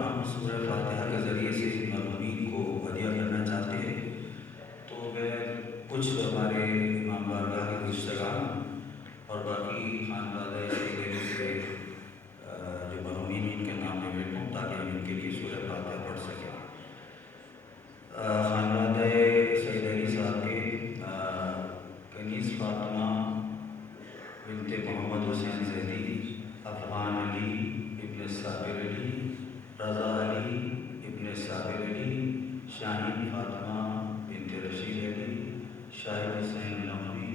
ہم سورہ فاتحہ کے ذریعے سے مرحومین کو ہدیہ کرنا چاہتے ہیں، تو میں کچھ ہمارے امام بارگاہ کے گزشتگان اور باقی خانوادہ کے جو مرحومین ان کے نام میں بیٹھوں تاکہ ہم ان کے لیے سورہ فاتحہ پڑھ سکیں۔ خانوادہ سید علی صاحب کے کنیز فاطمہ بنت محمد حسین زیدی، افغان علی ابن صابر علی، رضا علی ابن صابر علی، شاہین فاطمہ بنت رشید علی، شاہد حسین نقوی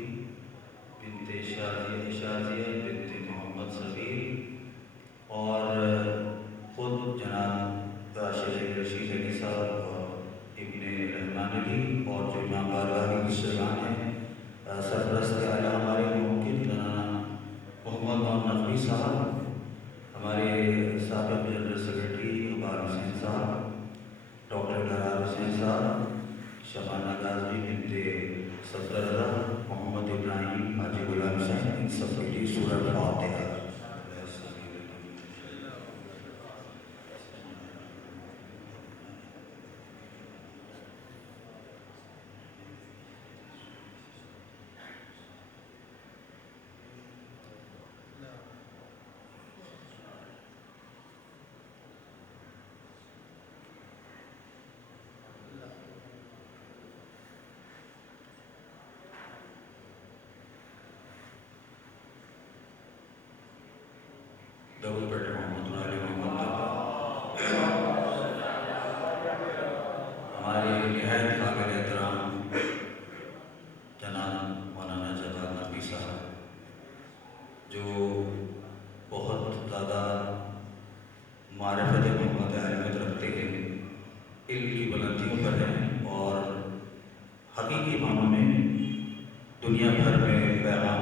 بنت شازیہ بنت محمد صغیر، اور خود جناب شیخ رشید علی صاحب اور ابن رحمان علی، اور جو امام بارگاہ کے گزشتگان ہیں، سرپرست اعلیٰ ہمارے موقف جناب محمد محمد نقوی صاحب، ہمارے سابق جنرل سیکرٹری عبار حسین صاحب، ڈاکٹر قرار حسین صاحب، شبانہ غازی بنت صفدرزہ، محمد ابراہیم حاجی غلام حسین، ان سب کے لیے سورہ فاتحہ۔ درود پڑھیں محمد علی محمد۔ ہمارے نہایت قابل احترام جناب مولانا جواد نقوی صاحب، جو بہت زیادہ معرفت محمد علمت رکھتے ہیں، علم کی بلندیوں پر ہیں، اور حقیقی معنوں میں دنیا بھر میں پیغام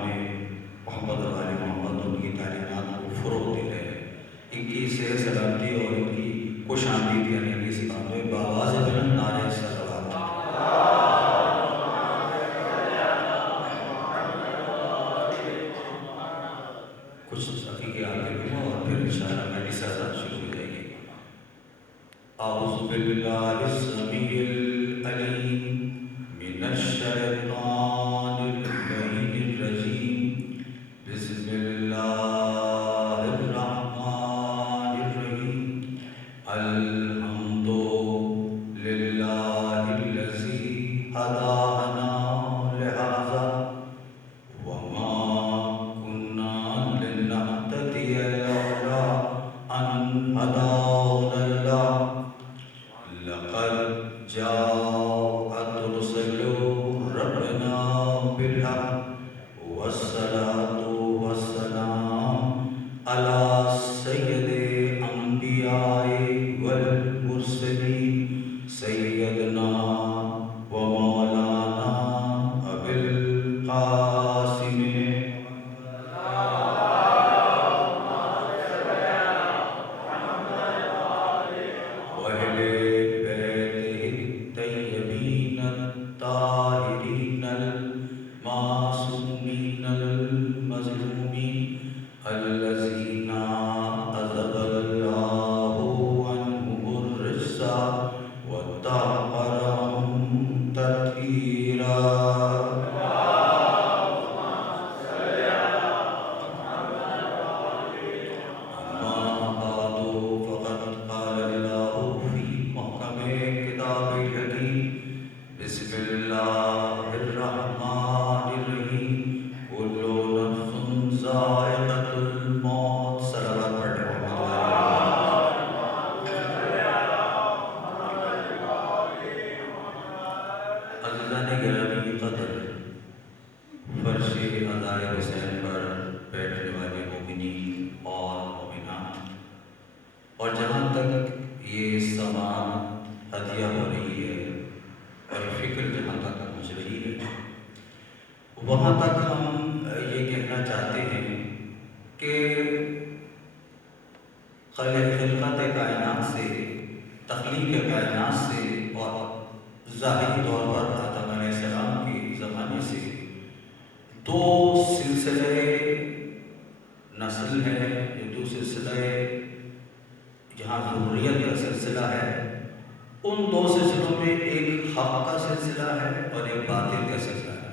محمد علی محمد ان کی تعلیمات کو فروغ دے رہے ہیں۔ ان کی صحت سلامتی اور ان کی خوش آمدید یعنی ان کی سلامت میں بآواز بلند نعرہ صلوات۔ کچھ حقیقی آگے بھی اور پھر انشاءاللہ میں رسالہ شروع ہو جائے گی۔ اعوذ باللہ السمیع العلیم من الشیطان اللعین الرجیم، بسم اللہ الرحمن الرحیم، الحمد للہ الذی ہدانا لہذا وما كنا لنهتدي لولا أن هدانا الله، لقد جاءت رسل ربنا بالحق، والصلاة والسلام على سيد الأنبياء والمرسلين، سيدنا ومولانا أبي القاسم وأهل بيته الطيبين الطاهرين المعصومين المظلومين، الذين أذهب الله عنهم الرجس وطهرهم تطهيرا۔ بسم اللہ الرحمن الرحیم، کل نفس ذائقۃ الموت۔ صلوات پڑھیں عزیزان گرامی قدر، فرش مزار حسین پر بیٹھنے والے مومنین اور مومنات، اور جہاں تک یہ سامان ہدیہ ہو رہی ہے اور فکر جہاں تک پہنچ رہی ہے، وہاں تک ہم یہ کہنا چاہتے ہیں کہ خلقت کائنات سے، تخلیق کائنات سے، اور ظاہری طور پر آدم علیہ السلام کے زمانے سے دو سلسلے نسل ہے، یہ دو سلسلے جہاں ضروریت سلسلہ ہے، ان دو سلسلوں میں ایک حق کا سلسلہ ہے اور ایک باطل کا سلسلہ ہے۔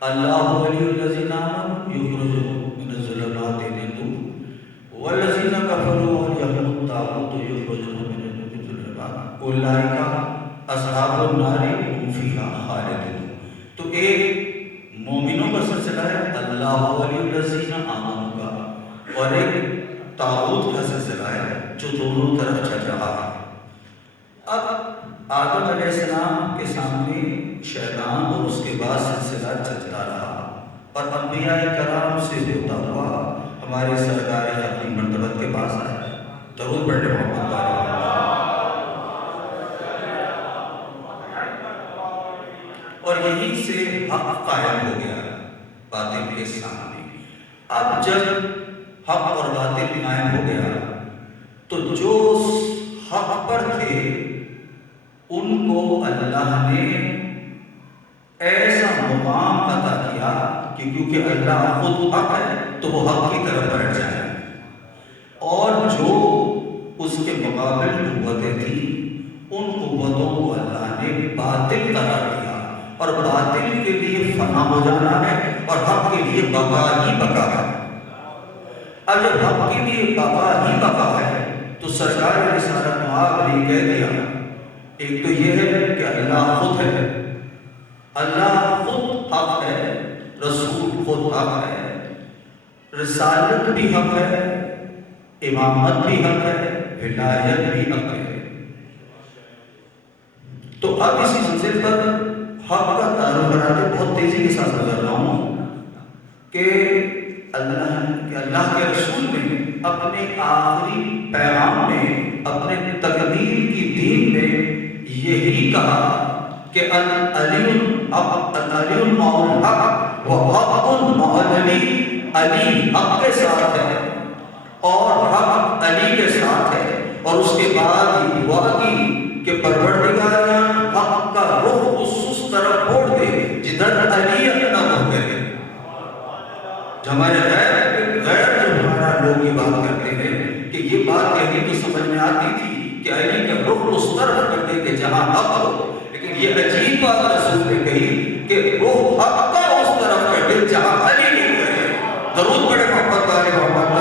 اللہ ولی الذین آمنوا یخرجهم من الظلمات إلى النور والذین کفروا أولیاءهم الطاغوت یخرجونهم من النور إلى الظلمات أولئک اصحاب النار هم فیہا خالدون۔ تو ایک مومنوں کا سلسلہ ہے اللہ ولی الذین آمنوا کا، اور ایک طاغوت کا سلسلہ ہے جو دونوں طرف چل رہا ہے۔ اب آدم علیہ السلام کے سامنے شیطان اور اس کے بعد سلسلہ چلتا رہا، اور انبیاء کرام سے ہوتا ہوا ہمارے سرکار ختم مرتبت کے پاس آیا۔ درود پڑھنے محمد والے، اور یہیں سے حق قائم ہو گیا باطل کے سامنے۔ اب جب حق اور باطل قائم ہو گیا تو جو حق پر تھے ان کو اللہ نے ایسا مقام عطا کیا کہ کیونکہ اللہ خود حق ہے تو وہ حق کی طرف بڑھ جائے، اور جو اس کے مقابل قوتیں تھیں ان قوتوں کو اللہ نے باطل قرار دیا، اور باطل کے لیے فنا ہو جانا ہے اور حق کے لیے بقا ہی بقا ہے۔ اب جب حق کے لیے بقا ہی بقا ہے تو سرکار رسالت معاذ نے کہہ دیا، ایک تو یہ ہے کہ اللہ خود ہے، اللہ خود حق ہے، رسول خود حق ہے، رسالت بھی حق ہے، امامت بھی حق ہے، ولایت بھی حق ہے۔ تو اب اسی منزل پر حق کا تعارف کراتے بہت تیزی کے ساتھ گزر رہا ہوں کہ اللہ کے رسول نے اپنے آخری پیغام میں، اپنے تقدیر کی دین میں یہی کہا کہ علی مع الحق و حق مع العلی، علی حق کے ساتھ ہے اور حق علی کے ساتھ ہے، اور اس کے بعد یہ دعا کی کہ پروردگار حق کا رخ اس طرف موڑ دے جدھر علی اپنا رخ کرے۔ ہمارے غیر جو ہمارا لوگ یہ بات کرتے ہیں کہ یہ بات کہنی تو سمجھ میں آتی تھی کہ علی کا رخ اس طرف کر دے کہ جہاں حق ہو، لیکن یہ عجیب بات رسول نے کہی کہ رخ حق کا اس طرف کر دے جہاں علی نہیں کرے۔ درود پڑھے محمد والے محمد،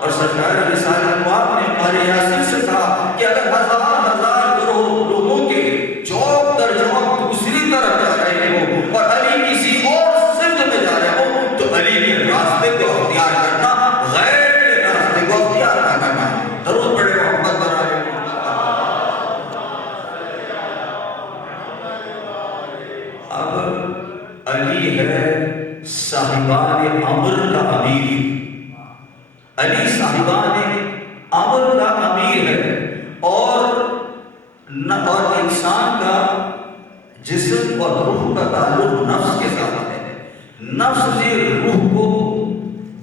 اور سرکار رسالت معاذ نے ہمارے یاسین سے کہا کہ اگر ہزار گروہ لوگوں کے چوک در چوک دوسری طرف جا رہے ہوں اور علی کسی اور سمت میں جا رہے ہوں تو علی کے راستے کو اختیار کرنا غیر کے راستے کو اختیار نہ کرنا۔ درود پڑھے محمد والے محمد۔ اب علی ہے صاحبان امر کا امیر، علی صاحبان امر کا امیر ہے، اور انسان کا جسم اور روح کا تعلق نفس کے ساتھ ہے۔ نفس نے روح کو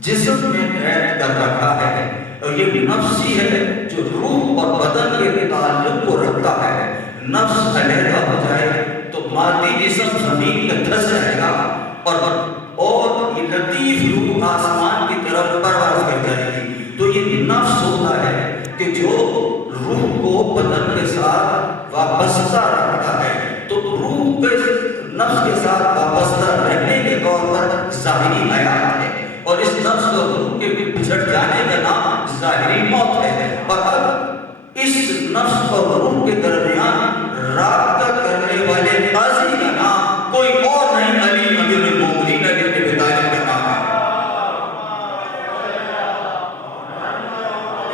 جسم میں قید کر رکھا ہے، اور یہ نفس ہی ہے جو روح اور بدن کے تعلق کو رکھتا ہے۔ نفس علیحدہ ہو جائے تو مادی جسم زمین میں دھس جائے گا، اور یہ لطیف روح آسمان کی طرف پرواز کر جائے گی۔ تو یہ نفس ہوتا ہے کہ جو روح کو بدن کے ساتھ وابستہ رکھتا ہے، تو روح کے نفس کے ساتھ وابستہ رہنے کے طور پر ظاہری حیات ہے، اور اس نفس اور روح کے بچھڑ جانے کا نام ظاہری موت ہے۔ اور اب اس نفس اور روح کے درمیان رابطہ کرنے والے قاضی کا نام کوئی اور نہیں، علی امیر المومنین علی بن ابی طالب کا نام ہے۔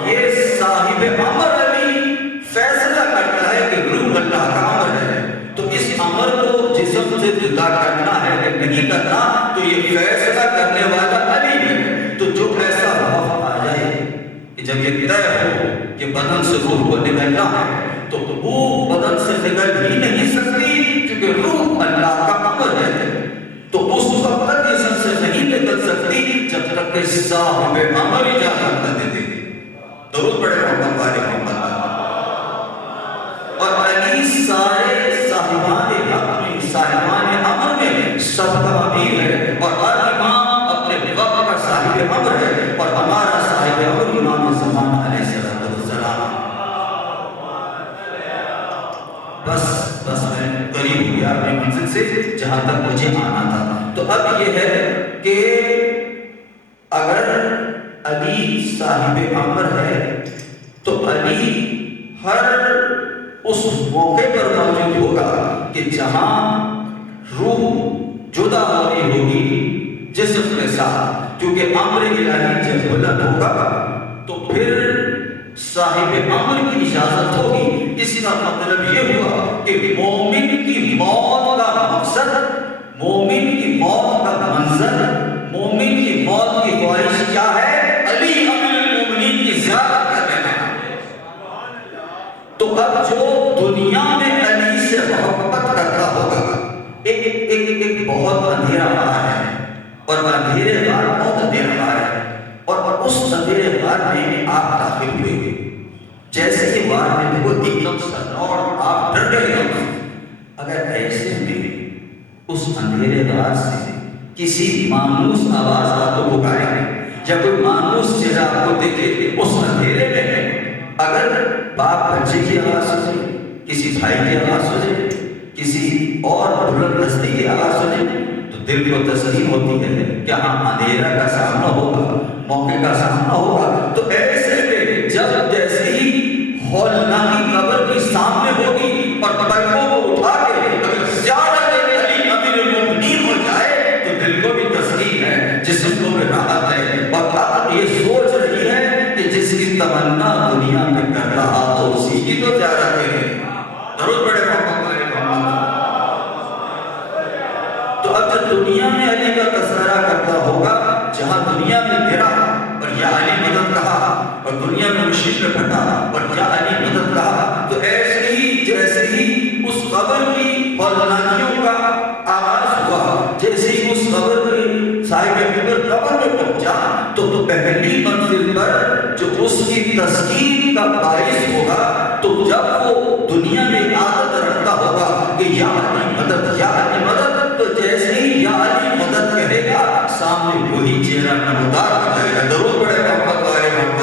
یہ صاحب امر علی فیصلہ کرتا ہے کہ روح اللہ کا امر ہے، تو اس امر کو جسم سے جدا کرنا ہے کہ نہیں کرنا، تو یہ فیصلہ کرنے والا علی ہے۔ تو جو ایسا وقت آ جائے کہ جب یہ طے ہو کہ بدن سے روح کو نکلنا ہے، تو روح بدن سے نکل ہی نہیں سکتی کیونکہ روح اللہ کا امر ہے، تو اس وقت تک جسم سے نہیں نکل سکتی جب تک کہ صاحب امر اجازت نہ دے دے۔ درود پڑھے محمد والے محمد۔ اور علی سارے صاحبان حق میں، صاحبان امر میں سب کا امیر ہے، اور ہر امام اپنے وقت کا صاحب امر ہے، اور ہمارا صاحب امر جہاں تک مجھے آنا تھا. تو اب یہ ہے کہ اگر علی صاحب امر ہے تو علی ہر اس موقع پر موجود ہوگا کہ جہاں روح جدا ہو رہی ہوگی جسم کے ساتھ، کیونکہ امر الہی جب بلند ہوگا تو پھر صاحب امر کی اجازت ہوگی. اس کا مطلب یہ ہوا کہ مومن کی موت کا مقصد، مومن کی موت کا منظر، مومن کی موت کی خواہش کیا ہے؟ علی امیر المومنین کی زیارت کرنا. تو اب جو دنیا میں علی سے محبت کرتا ہوگا، ایک بہت اندھیرا غار ہے، اور اندھیرے غار بہت اندھیرا غار ہے، اور اس اندھیرے غار میں آپ داخل ہوئے. جیسے ہی غار میں دیکھو ایک دم سنور، آپ ڈر گئے. اگر ایسے میں اس اندھیرے غار سے کسی مانوس آواز آپ کو پکارے، یا کوئی مانوس چہرہ آپ کو دیکھے اس اندھیرے میں، اگر باپ بچے کی آواز سنے، کسی بھائی کی آواز سنے، کسی اور بلند ہستی کی آواز سنے، تو دل کو تسلیم ہوتی ہے کہ ہاں اندھیرا کا سامنا ہوگا، موقع کا سامنا ہوگا. تو ایسے میں جب جیسے ہی ہولناکی قبر کی سامنے ہوگی اور پلکوں کو اٹھا کے اگر زیارت علی امیر المومنین ہو جائے تو دل کو بھی تسلیم ہے، جسم کو بھی راحت ہے، اور آپ یہ سوچ رہی ہے کہ جس کی تمنا دنیا میں کر رہا تو اسی کی تو زیارت ہے. ضرور بڑے محمد. تو اب جب دنیا میں علی کا تذکرہ کرتا ہوگا، جہاں دنیا میں گرا اور یا علی مدد کہا، اور دنیا میں مشرق میں پھٹا اور یا علی مدد کہا، تو ایسے ہی جیسے ہی اس قبر کی ہولناکیوں کا آغاز ہوا، جیسے ہی اس قبر کی صاحب قبر میں پہنچا تو پہلی منزل پر جو اس کی تسکین کا باعث ہوگا، تو جب وہ دنیا میں عادت رکھتا ہوگا کہ یا علی مدد، یا علی مدد، تو جیسے ہی یا علی مدد کہے گا سامنے وہی چہرہ نمودار ہو جائے گا. ضرور بڑے محمد والے محمد.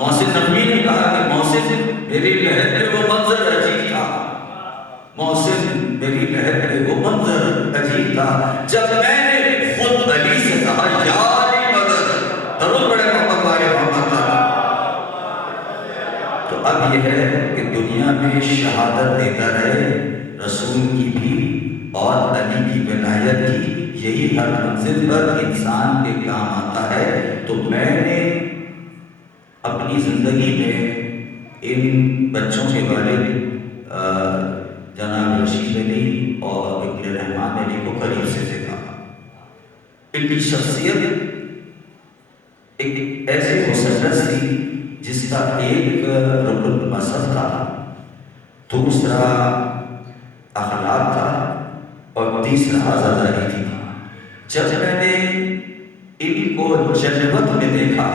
محسن نقوی نے کہا کہ محسن میری لہر میں وہ منظر عجیب تھا، محسن میری لہر میں وہ منظر عجیب تھا جب میں نے خود علی سے کہا یا علی مدد. ضرور بڑے محمد والے محمد. تو اب یہ ہے کہ دنیا میں شہادت دیتا رہے رسول کی بھی اور علی کی ولایت کی، یہی ہر منزل پر انسان کے کام آتا ہے. تو میں نے اپنی زندگی میں ان بچوں کے والد جناب رشید علی اور ابن رحمان علی کو قریب سے دیکھا. ان کی شخصیت ایک ایسے مسدس تھی جس کا ایک رکن مذہب تھا، دوسرا اخلاق تھا، اور تیسرا عزاداری تھی. جب میں نے ان کو جنت میں دیکھا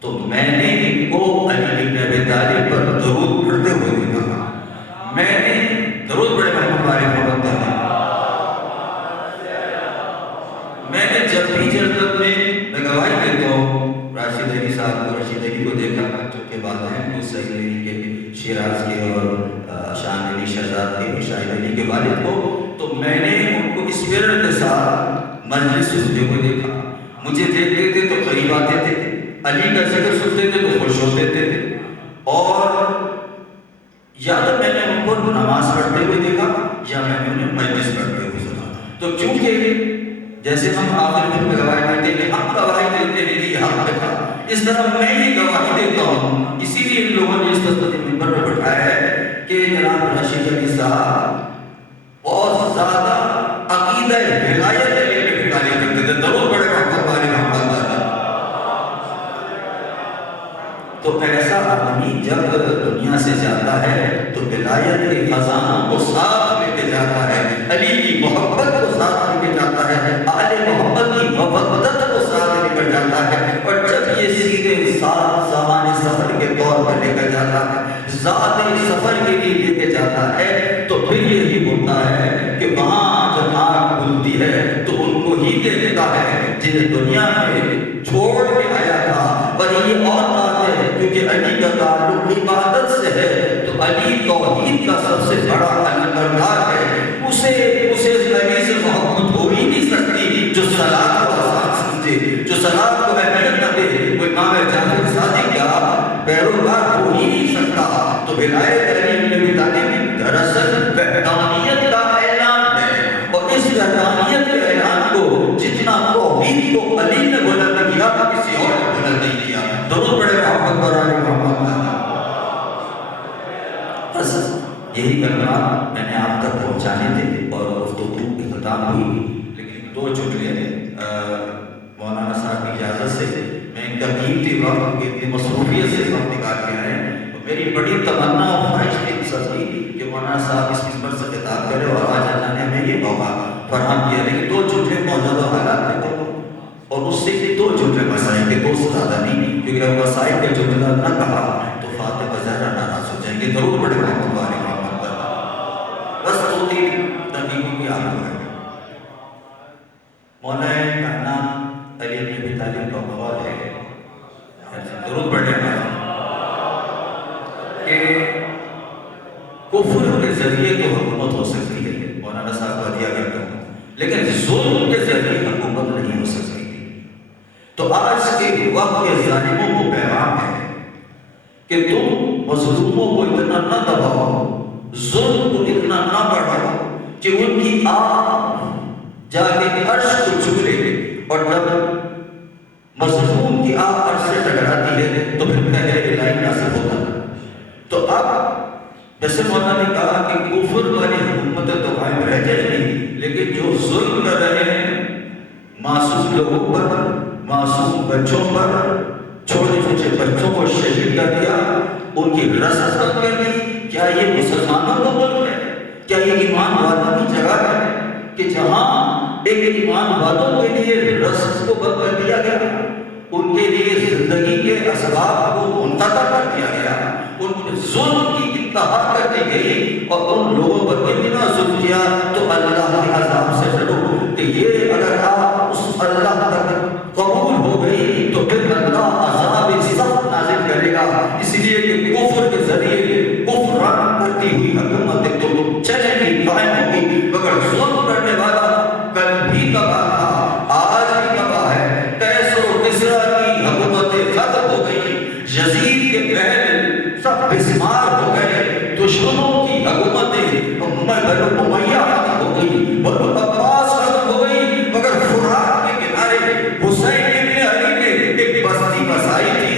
تو میں نے ان کو علی بن ابی طالب پر درود پڑھتے ہوئے دیکھا. میں نے درود پڑھے محمد والے محمد. میں نے جب بھی جنت میں گواہی دیتا ہوں راشد علی صاحب کو، رشید علی کو دیکھا جو کہ بعد ہیں وہ سعید علی کے شیراز کے اور شان علی شہزاد کے شاہد علی کے والد کو، تو میں نے ان کو اس پیرڈ کے ساتھ مجلس سنتے ہوئے دیکھا. مجھے دیکھتے تھے تو قریب آتے تھے، علی کا ذکر سنتے تھے تو خوش ہوتے تھے، اور یا تو میں نے ان کو نماز پڑھتے ہوئے دیکھا یا میں نے انہیں مجلس پڑھتے ہوئے سنا. تو چونکہ جیسے ہم آخر میں گواہی دیتے ہیں کہ ہم گواہی دیتے ہیں کہ یہ حق تھا، اس طرح میں یہ گواہی دیتا ہوں. اسی لیے ان لوگوں نے اس طرح منبر پر بٹھایا ہے کہ جناب رشید علی صاحب بہت زیادہ عقیدہ ولایت علی پہ تعلیم کرتے تھے. ضرور بڑے محمد والے محمد. تو ایسا آدمی جب دنیا سے جاتا ہے تو ولایت کے خزانہ کو ساتھ لے کے جاتا ہے، علی کی محبت کو ساتھ لے کے جاتا ہے، آل محمد کی مودت کو ساتھ لے کر جاتا ہے. اور جب یہ سیدھے ساتھ زمانے سفر کے طور پر لے کر جاتا ہے، ذاتی سفر کے لیے لے کے جاتا ہے، تو پھر یہی ہوتا ہے کہ وہاں جب آنکھ کھلتی ہے تو ان کو ہی دیکھتا ہے جنہیں دنیا میں چھوڑ کے آیا تھا. اور یہ اور بات ہے کیونکہ علی کا تعلق عبادت سے ہے، تو علی توحید کا سب سے بڑا علمبردار ہے. دے، وہ امام جعفر صادق کا پیروکار ہو ہی نہیں سکتا. تو ولایت علی بن ابی طالب دراصل وحدانیت کا اعلان ہے، اور اس وحدانیت کے اعلان کو جتنا توحید کو علی نے بلند کیا کسی اور نے بلند نہیں کیا. درود پڑھے محمد پر آل محمد. بس یہی کلمات میں نے آپ تک پہنچانے تھے اور گفتگو اختتام ہوئی. لیکن دو جملے مولانا صاحب کی اجازت سے میں ان کا قیمتی وقت کی اتنی مصروفیت سے وقت نکال کے آئے. میری بڑی تمنا اور خواہش تھی کہ مولانا صاحب اس ممبر سے خطاب کرے اور آج اللہ نے ہمیں یہ موقع فراہم کیا. لیکن دو جملے موجودہ حالات کو اور اس سے دو جملے مسائل کے، دو سے زیادہ نہیں، کیونکہ اگر مسائل کا جملہ نہ کہا تو فاتح وزارہ ناراض ہو جائیں گے. ضرور پڑھے محمد والی محمد پر. بس دو تین دقیقوں کی آپ ہے. مولانا کائنات علی بن ابی طالب کا قول ہے، ضرور پڑھے کہ کفر کے ذریعے تو حکومت ہو سکتی ہے، مولانا صاحب کا دیا کرتا ہوں، لیکن ظلم کے ذریعے حکومت نہیں ہو سکتی. تو آج کے وقت کے ظالموں کو پیغام ہے کہ تم مظلوموں کو اتنا نہ دباؤ، ظلم کو اتنا نہ بڑھاؤ کہ ان کی آہ جا کے عرش کو چھو لے، اور جب مظلوم کی آہ عرش سے ٹکراتی ہے تو پھر کہے الہی ناصر ہوتا. تو اب جیسے مولانا نے کہا کہ کفر والی حکومتیں تو قائم رہ جائیں گی، لیکن جو ظلم کر رہے ہیں معصوم لوگوں پر، معصوم بچوں پر، چھوٹے چھوٹے بچوں کو شہید کر دیا، ان کی رسد بند کر دی. کیا یہ مسلمانوں کا ملک ہے؟ کیا یہ ایمان والوں کی جگہ ہے کہ جہاں ایک ایمان والوں کے لیے رسد کو بند کر دیا گیا، ان کے لیے زندگی کے اسباب کو منقطع کر دیا گیا، ان ظلم کی انتہا کر دی گئی، اور ان لوگوں پر اتنا ظلم کیا. تو اللہ کے عذاب سے ڈرو کہ یہ اگر آپ اس اللہ تک قبول ہو گئی تو پھر اللہ عذاب سخت نازل کرے گا. اس لیے کہ کفر کے ذریعے کفران کرتی ہوئی حکومتیں تو چلیں گی، قائم ہوگی، مگر ظلم کرنے والا کل بھی تباہ تھا، آج بھی تباہ ہے. کیسر و کسریٰ کی حکومتیں ختم ہو گئی، یزید کے پہل سب بسمار ہو گئے، دشمنوں کی حکومتیں بنو امیہ ختم ہو گئی، بنو عباس ختم ہو گئی، مگر فرات کے کنارے حسین ابن علی نے ایک بستی بسائی تھی،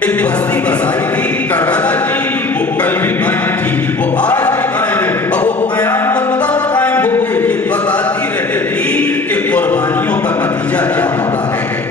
ایک بستی بسائی تھی کربلا کی، وہ کل بھی قائم تھی، وہ آج بھی قائم ہے، اور وہ قیامت تک قائم ہو گئی. یہ بتاتی رہتی کہ قربانیوں کا نتیجہ کیا ہوتا ہے،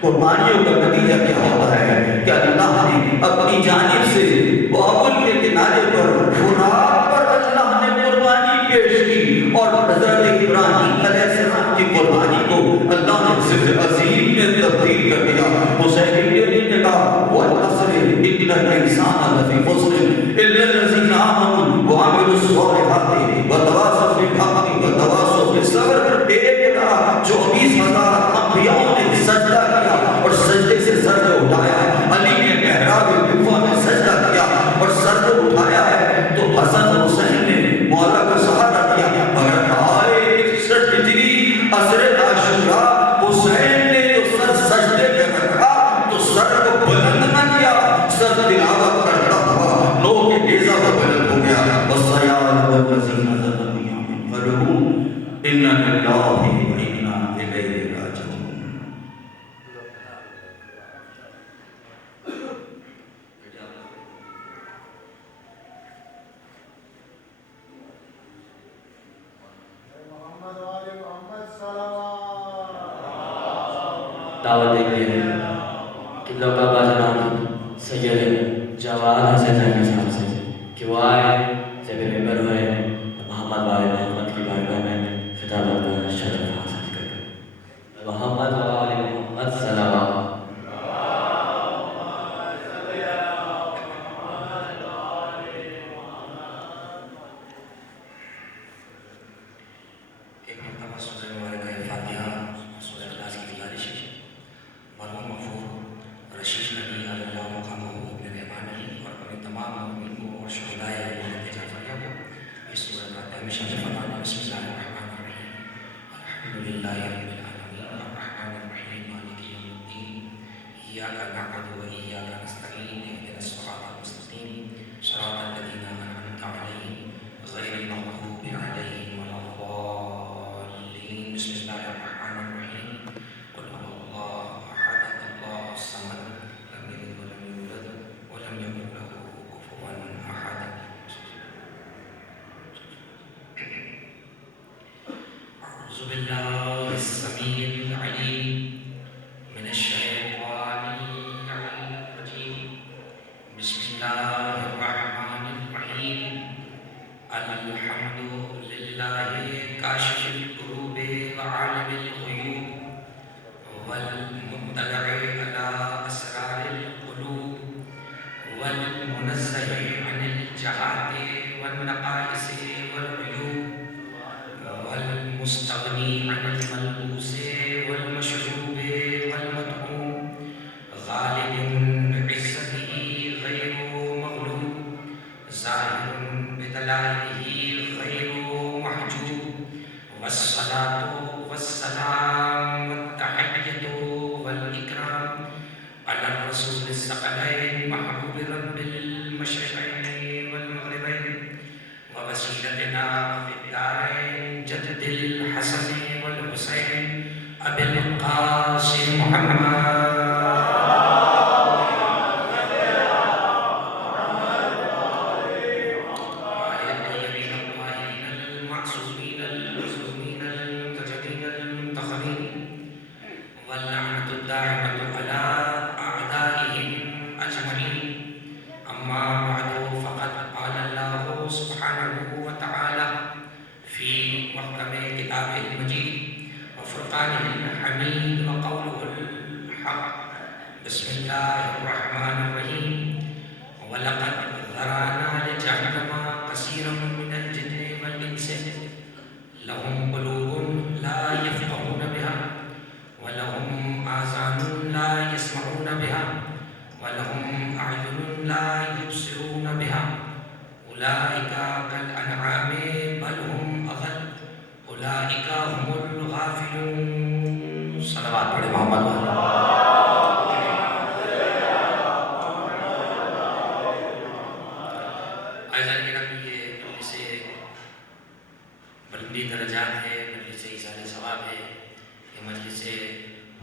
قربانیوں کا نتیجہ کیا ہوتا ہے. کہ اللہ نے اپنی جانب سے بابل کے کنارے پر فرات پر اللہ نے قربانی پیش کی، اور حضرت ابراہیم علیہ السلام کی قربانی کو اللہ نے ذکر عظیم میں تبدیل کر دیا. حسین ابن علی نے کہا والعصر ان الانسان لفی خسر الا الذین آمنوا وعملوا الصالحات وتواصوا بالحق وتواصوا بالصبر. 1,24,000 انبیاءوں نے سجدہ کیا اور سجدے سے سر کو اٹھایا. علی نے محراب کوفہ میں سجدہ کیا اور سر کو اٹھایا ہے. تو حسن حسین نے مولا کو سہارا دیا. مگر آئے 61 ہجری عصر عاشورا حسین نے جو سر سجدے پہ رکھا تو سر کو بلند نہ کیا، سر تلاوت کرتا ہوا نو کے نیزہ پر بلند ہو گیا. وَالسَّيَارَ وَالَّذِينَ ظَلَمُوا يَنقَلِبُونَ إِنَّ لِلَّهِ وَإِنَّا إِلَيْهِ راجعون. دعوت دیتے ہیں کہ لوگ ابا جناب سید جواد حسین زاہدی صاحب سے کہ وہ آئے جب ممبر ہوئے محمد والے محمد کی بارگاہ میں خطابت کا شرف حاصل کر. محمد والے محمد صلوات. ایک مرتبہ سورہ مبارکہ فاتحہ سورہ اخلاص کی گزارش ہے. مرحوم مغفور رشید نبی علیہ اللہ مقامہ اپنے مہمان علی اور اپنے تمام مؤمنین کو اور شہدائے ملت جعفریہ کو اس سورہ فاتحہ میں شامل فرمانا. بسم اللہ الرحمن الرحیم. الحمد للہ رب العالمین الرحمن الرحیم مالک یوم الدین إياك نعبد وإياك نستعين اهدنا الصراط المستقيم صراط الذين أنعمت عليهم غير المغضوب عليهم ولا الضالين. بسم الله الرحمن الرحيم. قل هو الله أحد الله الصمد لم يلد ولم يولد ولم يكن له كفوا أحد. أعوذ بالله السميع العليم من الشيطان الرجيم. بسم الله الرحمن الرحيم. الحمد لله كاشف الكروب وعالم الغيوب والمطلع على أسرار القلوب والمنزه عن الجهات والنقائص والعيوب والمستغني عن الملبوس والمشروب والمطعوم غالب بعزته غير مغلوب ظاهر بدلائله غير محجوب. والصلاة والسلام والتحية والإكرام على الرسول الثقلين محبوب رب المشرقين والمغربين ووسيلتنا في الدارين جد الحسن والحسين أبي القاسم محمد وعلى الطيبين الطاهرين المعصومين المظلومين المنتجبين المنتخبين واللعنة الدائمة على أعدائهم أجمعين. أما بعد فقد قال الله سبحانه وتعالى في محكم كتابه المجيد وفرقانه الحميد وقوله الحق. بسم الله الرحمن الرحيم. ولقد ذرأنا لجهنم كثيرا من الجن والإنس لهم قلوب لا يفقهون بها ولهم آذان لا يسمعون بها ولهم أعين لا يبصرون بها أولئك كالأنعام بل هم أضل أولئك هم الغافلون. صلوات پڑھے محمد اعزائے کرام، یہ مجلس بلندی درجات ہے، مجلس ایصال ثواب ہے، یہ مجلس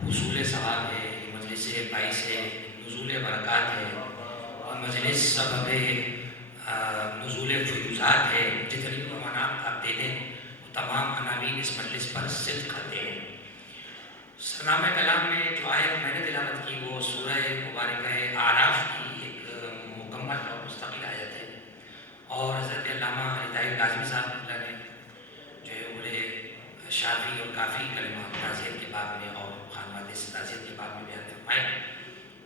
حصول ثواب ہے، یہ مجلس باعث نزول برکات ہے اور مجلس سبب نزول فیوزات ہے. جتنی عنوانات آپ دے دیں وہ تمام عناوین اس مجلس پر صدق کرتے ہیں. سرنامہ کلام میں جو آیت میں نے تلاوت کی وہ سورہ مبارکہ اعراف کی ایک مکمل اور مستقل آیت ہے اور حضرت علامہ علی طاہر کاظمی صاحب نے جو ہے بڑے شافی اور کافی کلمات تعزیت کے باب میں اور خانواد تعزیت کے باب میں بیان فرمائے.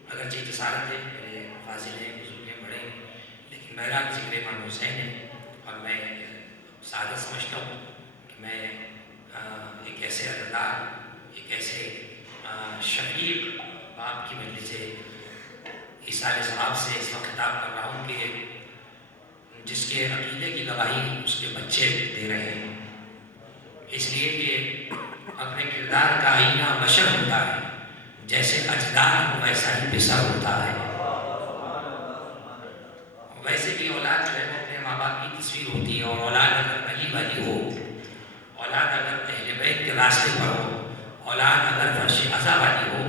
اگرچہ جسارت ہے، میرے فاضل ہیں، بزرگ ہیں، بڑے ہیں، لیکن بہرحال ذکر امام حسین ہے اور میں سعادت سمجھتا ہوں کہ میں ایک ایسے عزادار، ایک ایسے شفیق باپ کی مجلس سے ایصال ثواب سے اس وقت خطاب کر رہا ہوں کہ جس کے عقیدے کی گواہی اس کے بچے دے رہے ہیں. اس لیے کہ اپنے کردار کا آئینہ بشر ہوتا ہے، جیسے اجداد ویسا ہی بسر ہوتا ہے. ویسے بھی اولاد جو ہے وہ اپنے ماں باپ کی تصویر ہوتی ہے اور اولاد اگر علی والی ہو، اولاد اگر اہل بیت کے راستے پر ہو، اولاد اگر فرش عزا والی ہو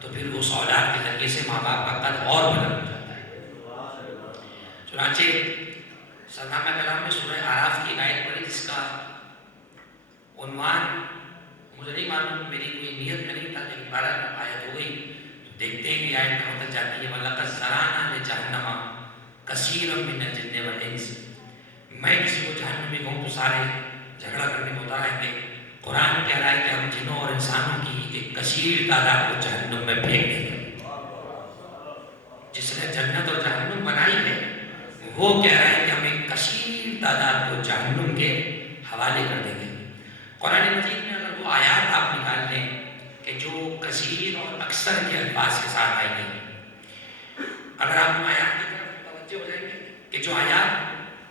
تو پھر اس اولاد کے ذریعے سے ماں باپ کا قد اور بلند ہو جاتا ہے. چنانچہ سرنامہ کلام میں سورہ اعراف کی آیت پڑھی جس کا عنوان مجھے نہیں معلوم، میری کوئی نیت میں نہیں تھا، لیکن بارہ آیت ہو گئی تو دیکھتے ہیں کہ آیت کہاں تک جاتی ہے. وَلَقَدْ ذَرَأْنَا لِجَهَنَّمَ كَثِيرًا مِنَ الْجِنِّ وَالْإِنسِ. میں کسی کو جہنم میں کہوں تو سارے جھگڑا کرنے کو اتر آئیں گے. قرآن کہہ رہا ہے کہ ہم جنوں اور انسانوں کی ایک کثیر تعداد کو جہنم میں پھینک دیں گے. جس نے جنت اور جہنم بنائی ہے وہ کہہ رہا ہے کہ ہم ایک کثیر تعداد کو جہنم کے حوالے کر دیں گے. قرآن مجید میں اگر وہ آیات آپ نکال لیں کہ جو کثیر اور اکثر کے الفاظ کے ساتھ آئی گئی، اگر آپ آیات کی طرف توجہ ہو جائیں گے کہ جو آیات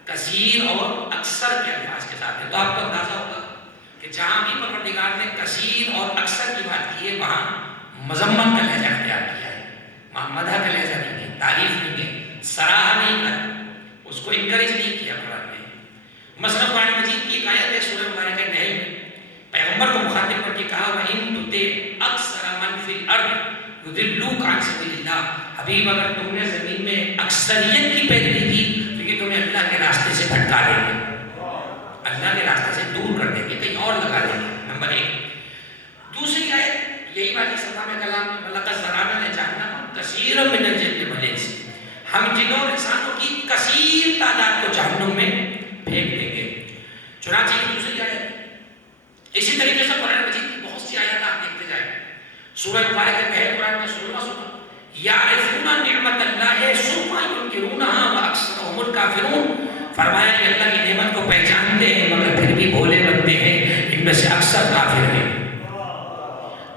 کثیر اور اکثر کے الفاظ کے ساتھ ہیں تو آپ کو اندازہ ہوگا کہ جہاں بھی پروردگار نے کثیر اور اکثر کی بات کی ہے وہاں مذمت کا لہجہ اختیار کیا ہے. سبیل اللہ، حبیب اگر تم نے زمین میں اکثریت کی پیروی کی تو یہ تمہیں اللہ کے راستے سے بھٹکا دیں گے، اللہ کے راستے سے دور کر دیں گے، کہیں اور لگا دیں گے، نمبر ایک۔ دوسری آیت یہی بات میں کلام وَلَقَدْ ذَرَأْنَا لِجَهَنَّمَ كَثِيرًا مِنَ الْجِنِّ وَالْإِنسِ، ہم جنوں اور انسانوں کی کثیر تعداد کو جہنم میں پھینک دیں گے۔ چنانچہ یہ دوسری آیت، اسی طریقے سے قرآن مجید کی بہت سی آیات آپ دیکھتے جائیں، سورہ مبارکہ پہلے قرآن کا 16واں سورہ، یعرفون نعمت اللہ ثم ینکرونها واکثرهم الکافرون، فرمایا کہ اللہ کی نعمت کو پہچانتے ہیں مگر پھر بھی بھولے بنتے ہیں، ان میں سے اکثر کافر ہیں۔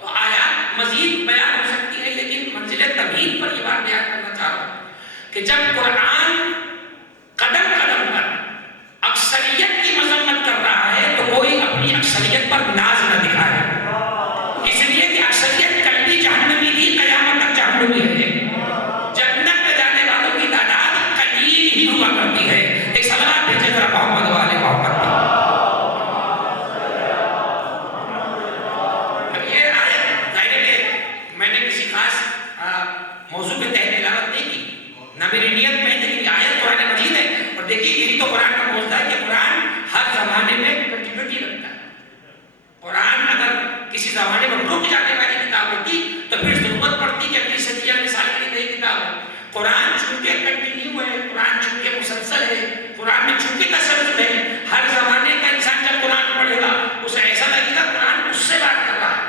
تو آیات مزید بیان ہو سکتی ہے، لیکن منزل تمہید پر یہ بات بیان کرنا چاہ رہا ہوں کہ جب قرآن قدم قدم پر اکثریت کی مذمت کر رہا ہے تو کوئی اپنی اکثریت پر ناز نہ دکھائے، اس لیے کہ اکثریت کل بھی جہنمی تھی، قیامت تک جہنمی ہے، جنت میں جانے والوں کی تعداد قلیل ہی ہوا کرتی ہے۔ ایک صلوات بھیجے ذرا محمد والے محمد پر۔ اب یہ آیت ظاہر ہے میں نے کسی خاص موضوع پہ تحت تلاوت نہیں کی، نہ میری نیت میں، لیکن یہ آیت قرآن مجید ہے، اور دیکھیے یہی تو قرآن کا موضوع ہے کہ قرآن ہر زمانے میں کنٹینیوٹی رکھتا ہے۔ قرآن اگر کسی زمانے میں رک جانے والی کتاب ہوتی تو پھر ضرورت پڑتی کہ اگلی صدی یا سال کی نئی کتاب ہو۔ قرآن چونکہ کنٹینیو ہے، قرآن چونکہ مسلسل ہے، قرآن میں چونکہ تسلسل ہے، ہر زمانے کا انسان جب قرآن پڑھے گا اسے ایسا لگے گا قرآن اس سے بات کر رہا ہے۔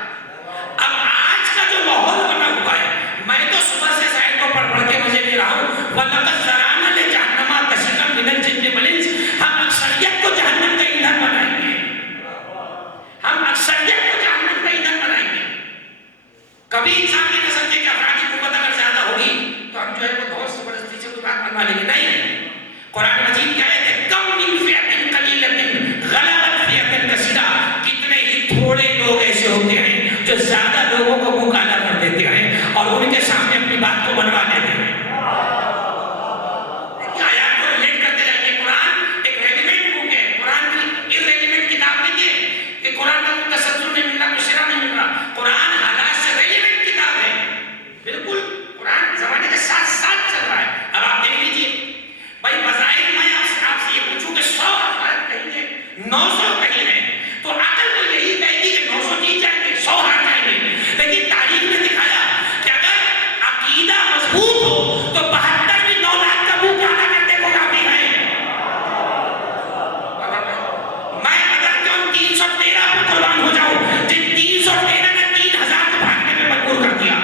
اب آج کا جو ماحول بنا ہوا ہے، میں تو صبح سے سائن کو پڑھ کے مجھے لے رہا ہوں، وَلَقَدْ ذَرَأْنَا لِجَهَنَّمَ كَثِيرًا مِنَ الْجِنِّ وَالْإِنسِ، ہم اکثریت کو جہنم کا ایندھن بنائیں گے، ہم اکثریت کو جہنم کا ایندھن بنائیں گے۔ کبھی انسان یہ نہ سمجھے کہ افرادی قوت اگر زیادہ ہوگی تو ہم جو ہے وہ بہت زبردستی سے کوئی بات بنوا لیں گے، نہیں۔ قرآن مجید کیا ہے کہ کم من فئۃ قلیلۃ غلبت فئۃ کثیرہ، کتنے ہی تھوڑے لوگ ایسے ہوتے ہیں جو زیادہ لوگوں کو منہ کالا کر دیتے ہیں اور ان کے سامنے اپنی بات کو بنوا دیتے ہیں۔ آیات کو ریلیٹ کرتے جائیے، قرآن ایک ریلیونٹ بک ہے، قرآن کی irrelevant کتاب نہیں ہے کہ قرآن کا کوئی تسلسل نہیں مل رہا، کوئی سرا نہیں مل رہا، قرآن حالات سے ریلیونٹ کتاب ہے، بالکل قرآن زمانے کے ساتھ ساتھ چل رہا ہے۔ اب آپ دیکھ لیجیے بھائی، بظاہر میں آپ سے یہ پوچھوں کہ 100 افراد کہیں گے 900 کہیں ہیں تو عقل تو یہی کہے گی کہ 900 جیت جائیں گے، 100 ہار جائیں گے، لیکن تاریخ نے دکھایا کہ اگر عقیدہ مضبوط ہو تو 72 بھی 9 لاکھ کا منہ کالا کرنے کو کافی ہے۔ میں اگر کیوں 313 پہ قربان ہو جاؤں، جن 313 نے 3000 کو بھاگنے میں مجبور کر دیا،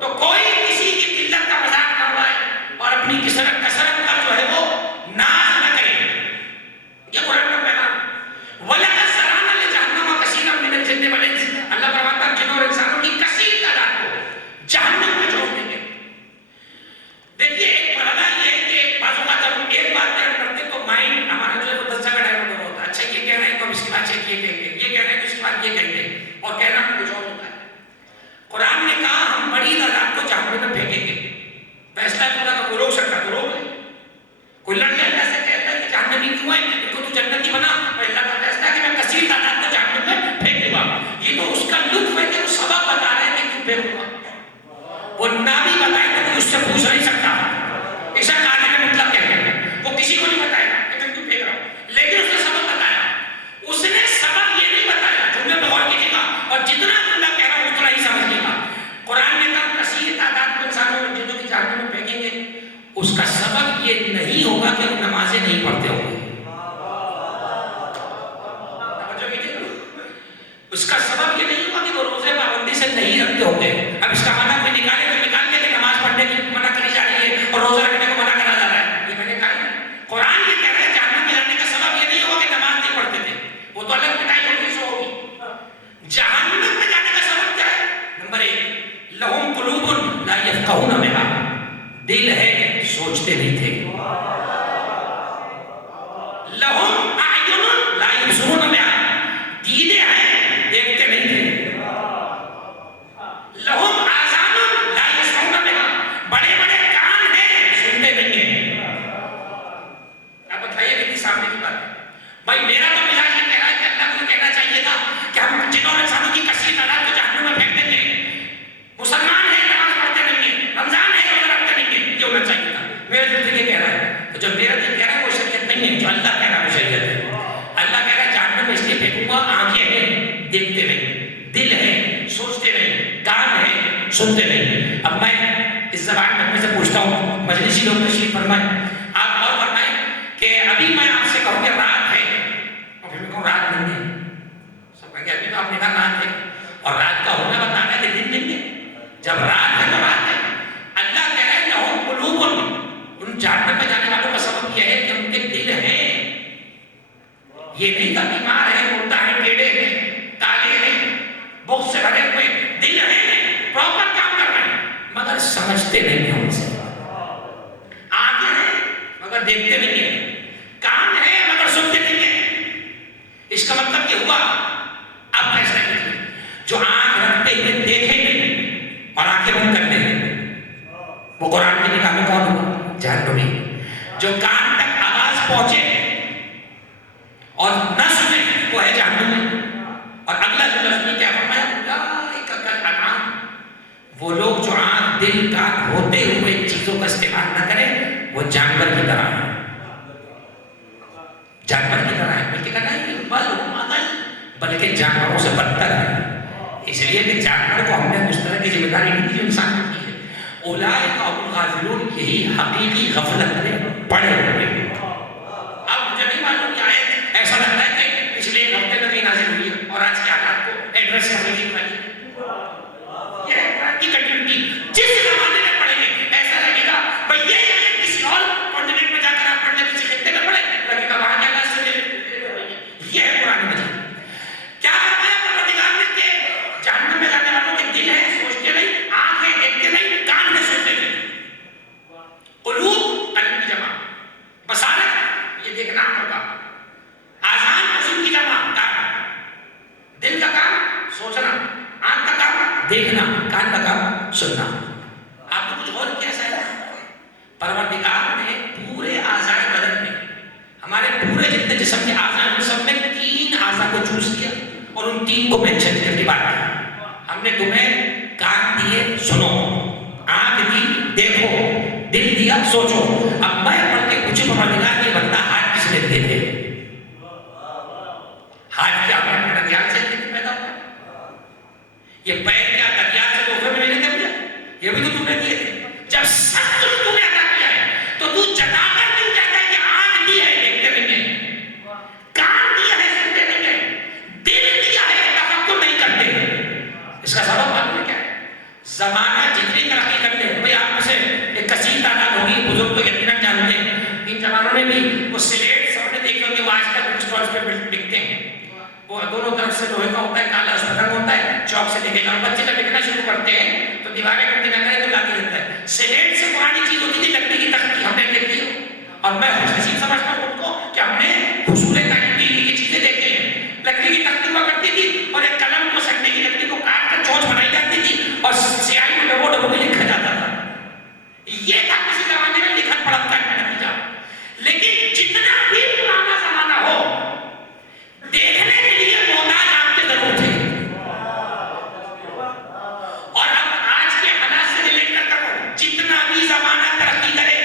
تو کوئی کسی کی قلت کا مذاق نہ اڑائے اور اپنی کثرت کا جو ہے وہ ناز نہ کرے۔ یہ قرآن کا پیغام۔ وَلَقَدْ ذَرَأْنَا لِجَهَنَّمَ كَثِيرًا مِنَ الْجِنِّ وَالْإِنسِ، اللہ فرماتا ہے جنوں اور انسانوں کی کثیر تعداد کو جہنم میں جھونک دیں گے۔ دیکھیے ایک مرحلہ یہ ہے کہ بعض اوقات جب ہم ایک بات بیان کرتے تو مائنڈ ہمارا جو ہے وہ 10 جگہ ڈائیورٹ ہوتا ہے، اچھا یہ کہہ رہے ہیں تو ہم اس کے بعد یہ کہیں گے، یہ کہہ رہے ہیں تو اس کے بعد یہ کہیں گے، اور کہنا کچھ اور ہوتا ہے۔ قرآن نے کہا ہم بڑی تعداد کو جہنم میں پھینکیں گے، فیصلہ خدا کا کوئی روک سکتا تو روک لے، کوئی لڑنے ایسے کہتا ہے کہ جہنمی کیوں ہے، ان کو تو جنتی بنا، اور اللہ کا فیصلہ کہ میں کثیر تعداد کو جہنم میں پھینک دوں گا۔ یہ تو اس کا لطف ہے کہ وہ سبب بتا رہے ہیں کہ کیوں پھینکوں گا، وہ نہ بھی بتائے تو کوئی اس سے پوچھ نہیں سکتا، ایسا کہنے کا مطلب کہتے ہیں وہ کسی کو نہیں بتائے گا کہ میں کیوں پھینک رہا ہوں، لیکن اس نے سبب بتایا۔ اس نے سبب یہ نہیں بتایا، جملے پہ غور کیجیے گا، اور جتنا جملہ کہہ رہا ہوں اتنا ہی سمجھیے گا۔ قرآن نے کہا کثیر تعداد کو انسانوں میں جنوں کی جہنم میں پھینکیں گے، اس کا سبب یہ نہیں ہوگا کہ وہ نمازیں نہیں پڑھتے ہوں گے، اس کا سبب یہ نہیں ہوگا کہ وہ روزے پابندی سے نہیں رکھتے ہوں گے۔ اب اس کا معنی کوئی نکالے تو نکال کے کہ نماز پڑھنے کی منع کری جا رہی ہے اور روزہ رکھنے کو منع کرا جا رہا ہے، یہ میں نے کہا۔ قرآن یہ کہہ رہا ہے جہنم میں جانے کا سبب یہ نہیں ہوگا کہ نماز نہیں پڑھتے تھے، وہ تو الگ پٹائی ہوگی سو ہوگی۔ جہنم میں جانے کا سبب کیا ہے؟ نمبر 1، لہم قلوب لا یفقہون بہا، دل ہے سوچتے نہیں تھے، لہم اعین لا یبصرون بہا، دیدے ہیں دیکھتے نہیں تھے، لہم آذان لا یسمعون بہا، بڑے بڑے کان ہیں سنتے نہیں ہیں۔ اب بتائیے کتنی سامنے کی بات ہے بھائی۔ میرا تو مزاج یہ کہہ رہا ہے کہ اللہ کو کہنا چاہیے تھا کہ ہم جنوں اور انسانوں کی کثیر تعداد کو جہنم میں پھینک دیں گے، مسلمان ہیں نماز پڑھتے نہیں سنتے نہیں. اب میں اس زبان میں سے پوچھتا ہوں مجلسی لوگ تشریف فرمائیں, آپ اور فرمائیں کہ ابھی میں آپ سے کہوں کہ رات ہے اور پھر میں کہوں رات نہیں ہے, سب کہیں گے ابھی تو آپ نے کہا رات ہے, اور رات کا ہونا بتانا ہے کہ دن نہیں ہے. جب رات ہے تو رات ہے. اللہ کہہ رہے ہیں لہم قلوب, ان جہنم میں جانے والوں کا سبب یہ ہے کہ ان کے دل ہیں. یہ نہیں کہ بیمار ہے, مردہ ہے, ٹیڑے ہیں, کالے ہیں, بغض سے بھرے ہوئے, دل ہیں, پراپر کام کر رہے ہیں مگر سمجھتے نہیں ہیں ان سے. آنکھیں ہیں مگر دیکھتے نہیں ہیں, کان ہے مگر سنتے نہیں ہیں. اس کا مطلب یہ ہوا, اب فیصلہ کیجیے, جو آنکھ رکھتے ہوئے دیکھیں گے اور آنکھیں بند کرتے ہیں وہ قرآن کی نگاہ میں کون ہوا؟ جہنمی. جو کان تک آواز پہنچے اور نہ سنے وہ ہے جہنمی. اور اگلا جو لفظ کیا فرمایا, اولئک کالانعام, وہ لوگ جو آنکھ دل کان ہوتے ہوئے چیزوں کا استعمال نہ کریں وہ جانور کی طرح ہیں. جانور کی طرح ہے, بلکہ کہنا ہے بل ہم اضل, بلکہ جانوروں سے بدتر ہے. اس لیے کہ جانور کو ہم نے اس طرح کی ذمہ داری نہیں دی جو انسان کی ہے. اولئک هم الغافلون, یہی حقیقی غفلت میں پڑے ہوئے. اب مجھے نہیں معلوم کہ آیت ایسا لگتا ہے کہ پچھلے ایک ہفتے تک ہی نازل ہوئی ہے اور آج کے حالات کو ایڈریس کرنے کی بنائی. یہ ہے قرآن کی کنٹینیوٹی. جس زمانے میں پڑھیں گے ایسا لگے گا بھئی یہ آیت کسی اور کانٹیننٹ میں جا کر آپ پڑھنے کسی خطے میں پڑھیں, لگے گا وہاں کیا سے یہ ہے قرآن مجید. کیا فرمایا پروردگار نے کہ جہنم میں جانے والوں کے دل ہیں, سوچتے نہیں, آنکھیں دیکھتے نہیں, کان میں سنتے نہیں. قلوب قلب کی جمع, بصارت یہ دیکھنا ہوگا, آذان اذن کی جمع کان, دل کا کام سوچنا, آنکھ کا کام دیکھنا, کان کا کام سننا. آپ نے کچھ غور کیا شاید پروردگار نے پورے اعضاء بدن میں, ہمارے پورے جتنے جسم کے اعضاء ہیں سب میں 3 اعضاء کو چوز کیا اور ان 3 کو مینشن کر کے بات کیا. ہم نے تمہیں کان دیے سنو, آنکھ دی دیکھو, دل دیا سوچو. اب میں پڑھ کے پوچھے پروردگار یہ بندہ ہاتھ کس نے دیے تھے؟ ہاتھ کیا اپنے دریال سے پیدا ہوا؟ یہ پیر کیا دریال سے تحفے میں لینے دے مجھے؟ یہ بھی تو تم نے دیے تھے. جب سب کچھ تم نے عطا کیا ہے تو تو جتا کر کیوں کہتا ہے کہ آنکھ دی ہے دیکھتے نہیں ہیں, کان دیا ہے سنتے نہیں ہیں, دل دیا ہے تفکر نہیں کرتے؟ اس کا سبب معلوم ہے کیا ہے؟ زمانہ جتنی ترقی کر لے, بھئی آپ میں سے ایک کثیر تعداد ہوگی, بزرگ تو یقیناً جانتے ہیں, ان زمانوں میں بھی وہ سلیٹ سب نے دیکھے ہوگے, وہ آج تک بک اسٹالز پہ بکتے ہیں. وہ دونوں طرف سے لوہے کا ہوتا ہے, کالا اس کا رنگ ہوتا ہے, چوک سے دیکھے گا. بچے جب لکھنا شروع کرتے ہیں تو دیواریں کٹی نہ کرے تو لاتی رہتا ہے. سلیٹ سے پرانی چیز ہوتی تھی لکڑی کی تختی, ہم نے دیکھی ہے, اور میں خوش نصیب سمجھتا ہوں خود کو کہ ہم نے حصول تعلیم کی چیزیں دیکھی ہیں. لکڑی کی تختی ہوا کرتی تھی اور ایک قلم کو سٹنے کی لکڑی کو کاٹ کر چونچ بنائی جاتی تھی اور سیاہی میں ڈبو ڈبو کے لکھا جاتا تھا. یہ تھا کسی زمانے میں لکھت پڑھت کا نتیجہ. لیکن جتنا بھی پرانا زمانہ ہو, دیکھنے کے لیے محتاج آپ کے ضرور تھے. اور اب آج کے حالات سے ریلیٹ کر کرو, جتنا بھی زمانہ ترقی کرے,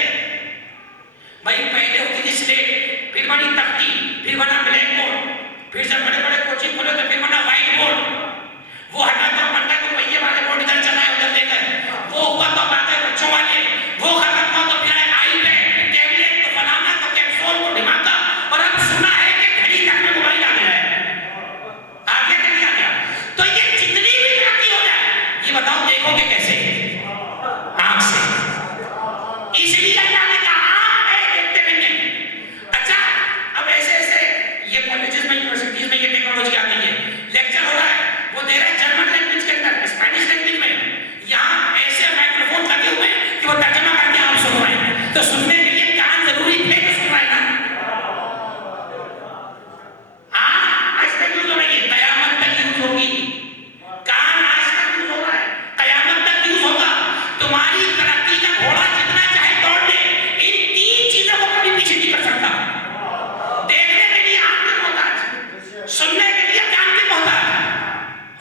بھائی پہلے ہوتی تھی سلیٹ, پھر بنی تختی, پھر بنا بلیک بورڈ, پھر جب بڑے بڑے کوچنگ کھولے تو پھر بنا وائٹ بورڈ. وہ ہٹا تو بنتا تو پہیے والے بورڈ ادھر چلا ہے ادھر لے گئے, وہ ہوا تو بات ہے بچوں والے, وہ ختم ہوا تو پھر آئے آئی پیڈ, ٹیبلٹ, تو فلانا, تو کیپسول, تو دھماکہ. اور اب سنا ہے کہ گھڑی تک میں موبائل آ گیا ہے, آگے تک نہیں آ گیا. تو یہ جتنی بھی ترقی ہو جائے, یہ بتاؤ دیکھو گے کیسے؟ آنکھ سے. اس لیے اللہ نے کہا آنکھ ہے دیکھتے نہیں ہیں. اچھا اب ایسے ایسے یہ کالجز میں یونیورسٹیز میں یہ ٹیکنالوجی آ گئی ہے, لیکچر ہو رہا ہے, وہ دے رہا ہے جرمن لینگویج کے اندر, اسپینش لینگویج میں, یہاں ایسے مائکروفون لگے ہوئے ہیں کہ وہ ترجمہ کر کے آپ سن رہے ہیں. تو سننے کے لیے کان ضروری تھے تو سن رہے ہیں نا. آج تک یوز ہو رہی ہے, قیامت تک یوز ہوگی. کان آج تک یوز ہو رہا ہے, قیامت تک یوز ہوگا. تمہاری ترقی کا گھوڑا جتنا چاہے دوڑ دے, ان 3 چیزوں کو کبھی پیچھے نہیں کر سکتا. دیکھنے کے لیے آنکھ کے محتاج, سننے کے لیے کان کے محتاج,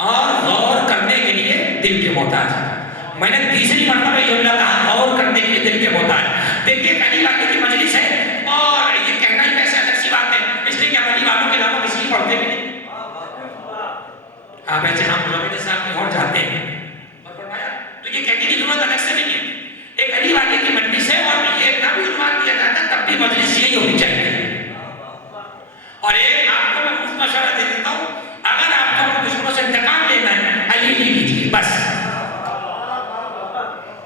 اور غور کرنے کے لیے دل کے محتاج. میں نے تیسری مرتبہ یہ اللہ کہا غور کرنے کے لیے دل کے محتاج. دیکھیے پہلی بات کی مجلس ہے اور یہ کہنا ہی ویسے الگ سی بات ہے, اس لیے کہ پہلی باتوں کے علاوہ کسی کی پڑھتے بھی نہیں. آپ ایسے ہم لوگ جیسے آپ کے اور جاتے ہیں اور فرمایا تو یہ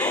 2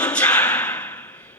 2 4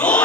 2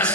10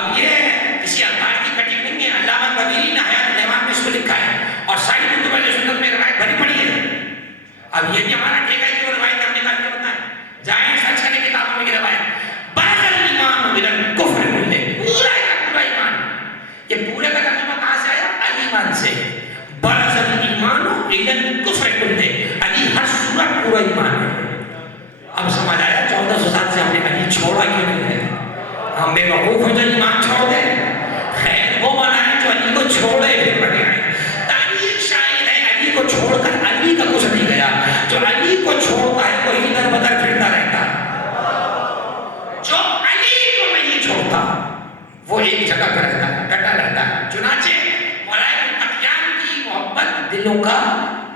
اب یہ کسی اخبار کی کٹنگ نہیں ہے، علامہ کبیری نے حیات الایمان میں اس کو لکھا ہے اور ساری کتب اہل سنت میں روایت بھری پڑی ہے۔ اب یہ بھی ہمارا ٹھیک ہے کہ وہ روایت ہم نکال کے بتائیں، جائیں سرچ کریں کتابوں میں کی روایت۔ برز الایمان من الکفر کلہ، پورا کا پورا ایمان، یہ پورے کا ترجمہ کہاں سے آیا؟ الایمان سے۔ برز الایمان من الکفر کلہ، علی ہر صورت پورا ایمان ہے۔ اب سمجھ آیا 1400 سال سے ہم نے علی چھوڑا کیوں نہیں ہے؟ ہم بے وقوف ہیں جو ایمان چھوڑ دیں؟ خیر وہ بنائیں جو علی کو چھوڑے پھر بنے آئے۔ تاریخ شاہد ہے علی کو چھوڑ کر علی کا کچھ نہیں گیا، جو علی کو چھوڑتا ہے وہ ادھر بدر پھرتا رہتا، جو علی کو نہیں چھوڑتا وہ ایک جگہ پر رہتا ہے، ڈٹا رہتا ہے۔ چنانچہ مولانا تقیان کی محبت دلوں کا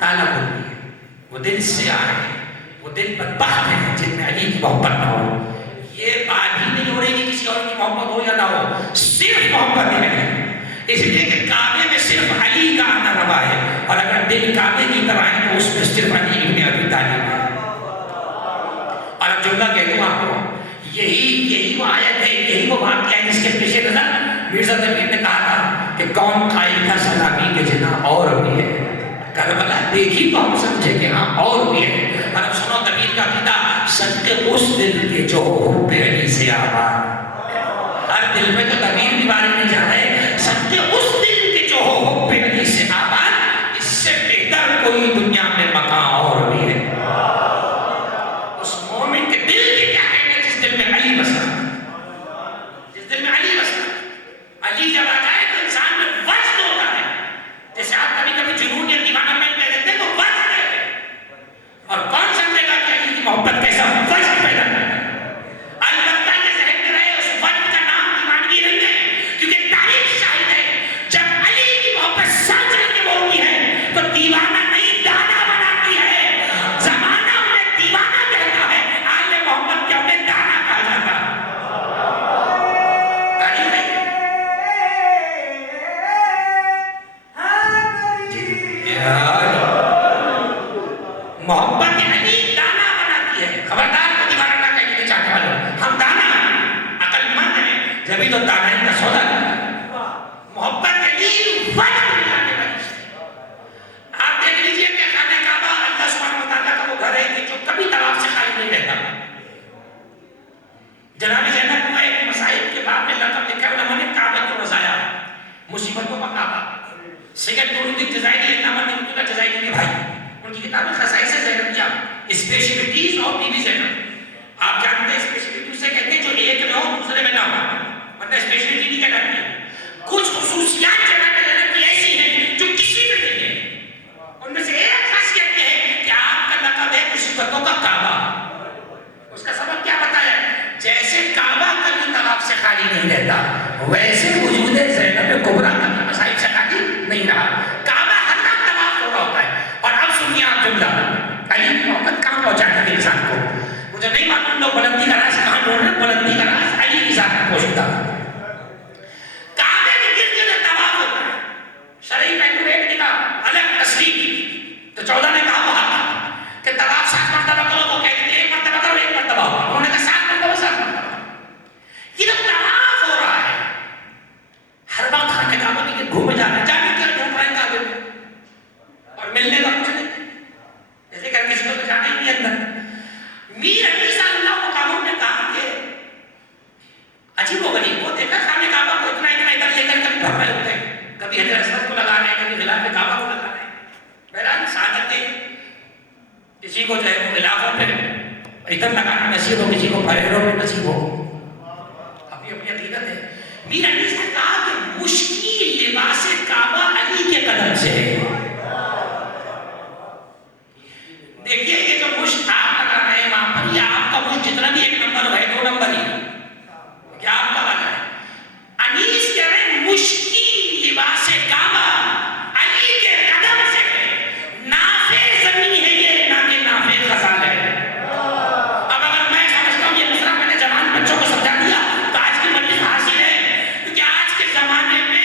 تالا کھولتی ہے، وہ دل سے آ رہے ہیں، وہ دل بدبخت ہیں جن میں علی کی محبت نہ ہو۔ یہ بات ہی نہیں ہو رہی کہ کسی اور کی محبت ہو یا نہ ہو، صرف محبت ہی ہے، اس لیے کہ کعبے میں صرف علی کا آنا روا ہے، اور اگر دل کعبے کی طرح ہے تو اس میں صرف علی ابن ابی طالب ہے۔ اور اب جملہ کہہ دوں آپ کو، یہی وہ آیت ہے، یہی وہ واقعہ ہے جس کے پیش نظر مرزا تقی نے کہا تھا کہ کون قائل تھا سلامی کے جنا اور بھی ہے، کربلا دیکھی تو ہم سمجھے کہ ہاں اور بھی ہے۔ اور اب سنو کبیر کا عقیدہ، صدقے اس دل کے جو حب علی سے آباد، ہر دل میں تو کبیر بھی باری نہیں جا رہے، صدقے اس دل کے جو حب علی سے آباد، اس سے بہتر کوئی دنیا میں مقام اور بھی ہے۔ اس مومن کے دل کے کیا کہنے جس دل میں علی بسا، جس دل میں علی بسا، علی جب آ جائے تو انسان میں وجد ہوتا ہے، جیسے آپ کبھی کبھی جنون یا دیوانہ میں کہتے ہیں تو وجد ہے، اور کون سمجھے گا کہ علی کی محبت کیسا وجد پیدا کرتا ہے؟ البتہ یہ ذہن میں رہے اس وجد کا نام دیوانگی نہیں ہے، کیونکہ تاریخ شاہد ہے جب علی کی محبت سچ چل کے بولتی ہے تو دیوانہ نہیں دانا بناتی ہے، زمانہ انہیں دیوانہ کہتا ہے، آل محمد کے انہیں دانا کہا جاتا ہے۔ تاریخ ہے محبت علی دانا بناتی ہے، خبردار کو دیوانہ نہ کہنے کے چاہنے والوں، ہم دانا عقل مند ہیں جبھی تو دانائی کا سودا کرتا ہے۔ محبت علی وجد ملانے والی ہے۔ آپ دیکھ لیجئے کہ خانہ کعبہ اللہ سبحانہ وتعالیٰ کا وہ گھر ہے کہ جو کبھی طواف سے خالی نہیں رہتا۔ جناب زینب کو ایک مصائب کے باب میں لقب لکھا ہے انہوں نے کعبہ کو رضایا، مصیبتوں کا کعبہ۔ سید نور الدین جزائری علامہ نعمت اللہ جزائری کے بھائی، ان کی کتاب خصائص زینبیہ، اسپیشلٹیز آف بی بی زینب۔ آپ جانتے ہیں اسپیشلٹی اسے کہتے ہیں جو ایک میں ہو دوسرے میں نہ ہو، ورنہ اسپیشلٹی نہیں کہلاتی ہے۔ کچھ خصوصیات جناب زینب کی ایسی ہیں جو کسی میں نہیں ہے، ان میں سے ایک خاصیت یہ ہے کہ آپ کا لقب ہے مصیبتوں کا کعبہ۔ اس کا سبب کیا بتایا؟ جیسے کعبہ کبھی طواف سے خالی نہیں رہتا، ویسے وجود زینب کبریٰ کبھی مصائب سے خالی نہیں رہا، کعبہ ہر وقت طواف ہو رہا ہوتا ہے۔ اور اب سنیے آپ جملہ، علی کی محبت کہاں پہنچاتی ہے انسان کو؟ مجھے نہیں معلوم لوگ بلندی کا راز کہاں ڈھونڈ رہے ہیں، بلندی کا راز علی کی ذات میں پوشیدہ ہے۔ کعبے کے گرد گرد طواف ہوتا ہے، شرعی پہلو ایک نکاح الگ تصریح، تو 14 نے کہا وہاں کہ طواف 7 مرتبہ کرو، وہ کہتے ہیں 1 مرتبہ کرو 1 مرتبہ، انہوں نے کہا 7 مرتبہ 7 مرتبہ۔ یہ جب طواف ہو رہا ہے، ہر وقت خانہ کعبہ کے گھومے جا رہے ہیں، جانے کیا ڈھونڈ رہے ہیں کعبے میں، اور ملنے کا کچھ نہیں، جیسے کہ کسی کو تو جانے ہی نہیں اندر۔ میر علی صلی اللہ مقاموں نے کہا کہ عجیب و غریب، وہ دیکھا خانہ کعبہ کو اتنا ادھر لے کر کبھی بھر رہے ہوتے ہیں، کبھی حجر اسود کو لگا رہے ہیں، کبھی غلاف کعبہ کو لگا رہے ہیں۔ بہرحال سعادتیں کسی کو جو ہے وہ غلافوں پہ ادھر لگانا نصیب ہو، کسی کو پھریروں میں نصیب ہو، اپنی اپنی عقیدت ہے۔ میر علی سے کہا کہ مشکل لباس کعبہ علی کے قدم سے ہے۔ دیکھیے یہ جو مشت آپ لگا رہے ہیں وہاں پر، یہ آپ کا مشت جتنا بھی 1 نمبر ہے 2 نمبر ہی کیا آپ کا لگا ہے؟ انیس کہہ رہے ہیں مشکل لباس کعبہ علی کے قدم سے ہے، نافع زمین ہے یہ، نہ کہ نافع خزان ہے۔ اب اگر میں سمجھتا ہوں یہ مسئلہ میں نے جوان بچوں کو سمجھا دیا تو آج کی مجلس حاصل ہے، کیونکہ آج کے زمانے میں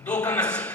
2:80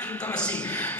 3:80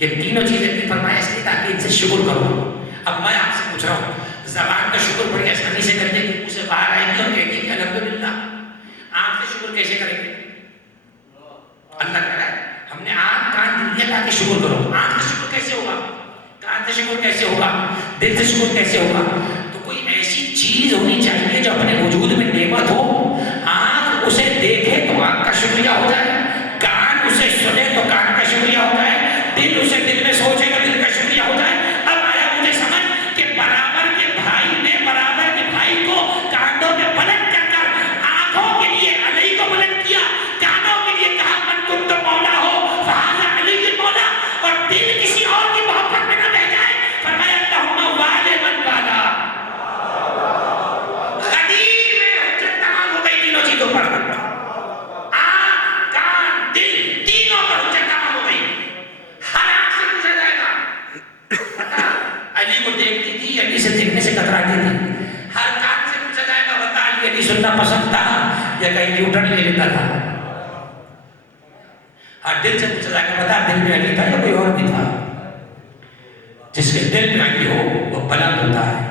یہ تینوں چیزیں بھی فرمایا اس لیے تاکہ ان سے شکر کرو. اب میں آپ سے پوچھ رہا ہوں زبان کا شکر بڑی آسانی سے کر دے کہ اسے باہر آئے گی اور کہے گی کہ الحمدللہ. آنکھ سے شکر کیسے کریں گے؟ اللہ کہہ رہا ہے ہم نے آنکھ کان دل دیا تاکہ شکر کرو. آنکھ سے شکر کیسے ہوگا؟ کان سے شکر کیسے ہوگا؟ دل سے شکر کیسے ہوگا؟ تو کوئی ایسی چیز ہونی چاہیے جو اپنے وجود میں نعمت ہو. آنکھ اسے دیکھے تو آنکھ کا شکریہ ہو جائے, کان اسے سنے تو کان کا شکریہ ہو جائے, دل اسے دل میں سوچے تو دل کا شکریہ ہو جائے. اب آیا مجھے سمجھ کہ برابر کے بھائی نے برابر کے بھائی کو کانوں میں بلند کر کر آنکھوں کے لیے علی کو بلند کیا, کانوں کے لیے کہا من تم تو مولا ہو فہذا علی کی مولا, اور دل کسی اور کی محبت میں نہ بہ جائے. فرمایا اللہم والے من والا. غدیر میں حجت تمام ہو گئی تینوں چیزوں پر. آنکھ کان دل تینوں پر حجت تمام ہو گئی. ہر آنکھ سے پوچھا جائے گا علی کو دیکھتی تھی, علی سے دیکھنے سے کتراتی تھی. ہر کان سے پوچھا جائے گا بتا علی سننا پسند تھا یا کہیں یوٹرن لے لیتا تھا. ہر دل سے پوچھا جائے گا بتا دل میں علی تھا یا کوئی اور بھی تھا. جس کے دل میں علی ہو وہ بلند ہوتا ہے.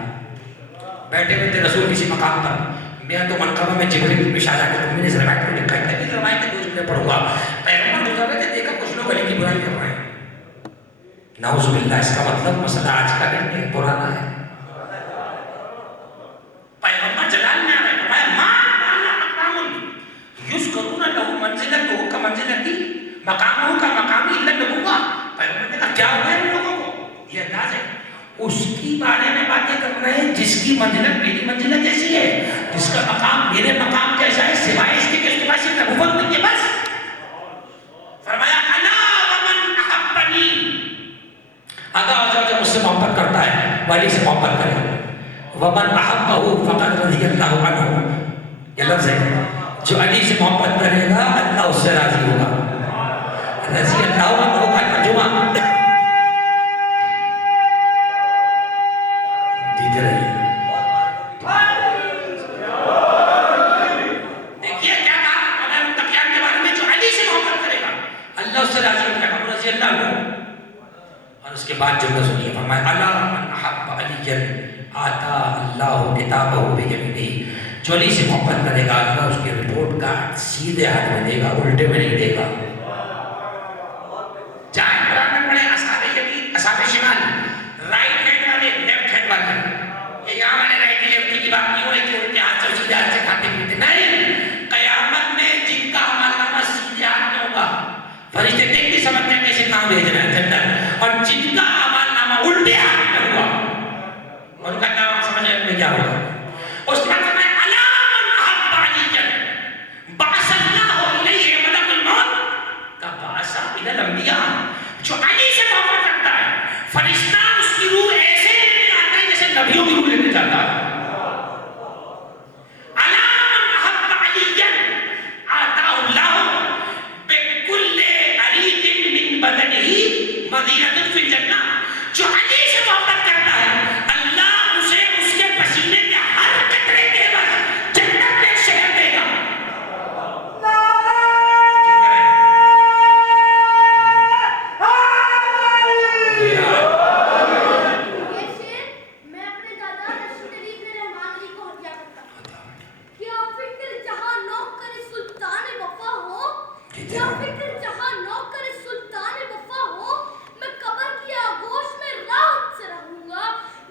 بیٹھے ہوئے تھے رسول کسی مقام پر, میں تو منقبہ میں جبریل میں شاہجہاں کو میں نے روایت کو لکھا ہے, تبھی روایت کے 2 جملے پڑھوں گا. پیغمبر گزر رہے تھے, دیکھا کچھ لوگ علی کی برائی کر رہے ہیں. نعوذ باللہ, اس کا مطلب مسئلہ آج کا نہیں ہے, پرانا ہے. پیغمبر جلال میں آ رہے ہیں, فرمایا ما مقام یذکرون لہ منزلتہ کمنزلتی مقامہ کا مقامی الا النبوہ. پیغمبر نے کہا کیا ہوا ہے ان لوگوں کو, یہ انداز ہے اس کی بارے میں باتیں کر رہے ہیں جس کی منزلت میری منزلت جیسی ہے, جس کا مقام میرے مقام جیسا ہے, سوائے اس کے کہ اس کے پاس نبوت نہیں ہے بس. فرمایا انا ومن احبنی, آگا آ جاؤ جو مجھ سے محبت کرتا ہے والی سے محبت کرے. ومن احبہ فقد رضی اللہ عنہ, یہ لفظ ہے جو علی سے محبت کرے گا اللہ اس سے راضی ہوگا. رضی اللہ عنہ کا ترجمہ دیتے رہیے. دیکھیے کیا کہا مولانا متقیان کے بارے میں, جو علی سے محبت کرے گا اللہ اس سے راضی ہوگا. رضی اللہ عنہ. اور اس کے بعد جملہ سنیے, فرمایا الا من احب علی آتا اللہ کتابہ بیمینہ. جو علی سے محبت کرے گا اللہ اس کی رپورٹ کارڈ سیدھے ہاتھ میں دے گا, الٹے میں نہیں دے گا. چاہے قرآن میں پڑھے اصحاب یمین اصحاب شمال, رائٹ ہینڈ والے لیفٹ ہینڈ والے, یہ یہاں والے رائٹ لیفٹ کی بات نہیں ہو رہی کہ الٹے ہاتھ سے سیدھے ہاتھ سے کھاتے پیتے نہیں. قیامت میں جن کا عملنامہ سیدھے ہاتھ میں ہوگا فرشتے دیکھ کے سمجھتے ہیں کیسے کام بھیج رہے ہیں جنت, اور جن کا عملنامہ الٹے ہاتھ میں ہوگا ان کا کام سمجھ میں کیا ہوگا. اس کے بعد میں الا من احب علی بعث اللہ الیہ ملک الموت کا بعث الی الانبیاء. جو علی سے محبت کرتا ہے فرشتہ اس کی روح ایسے لینے آتا ہے جیسے نبیوں کی روح لینے جاتا ہے. الا من احب علی آتاہ اللہ بکل عریق من بدنہ مدینۃ فی الجنہ. جو علی سے محبت کرتا ہے اللہ اسے اس کے پسینے کے ہر قطرے کے بس جنت میں شہر دے گا. میں اپنے دادا رشید علی ابن رحمان علی کو ہدیہ کرتا ہوں. کیا فکر جہاں نوکر سلطان وفا ہو, کیا فکر جہاں نوکر سلطان وفا ہو, میں قبر کی آغوش میں راحت سے رہوں گا.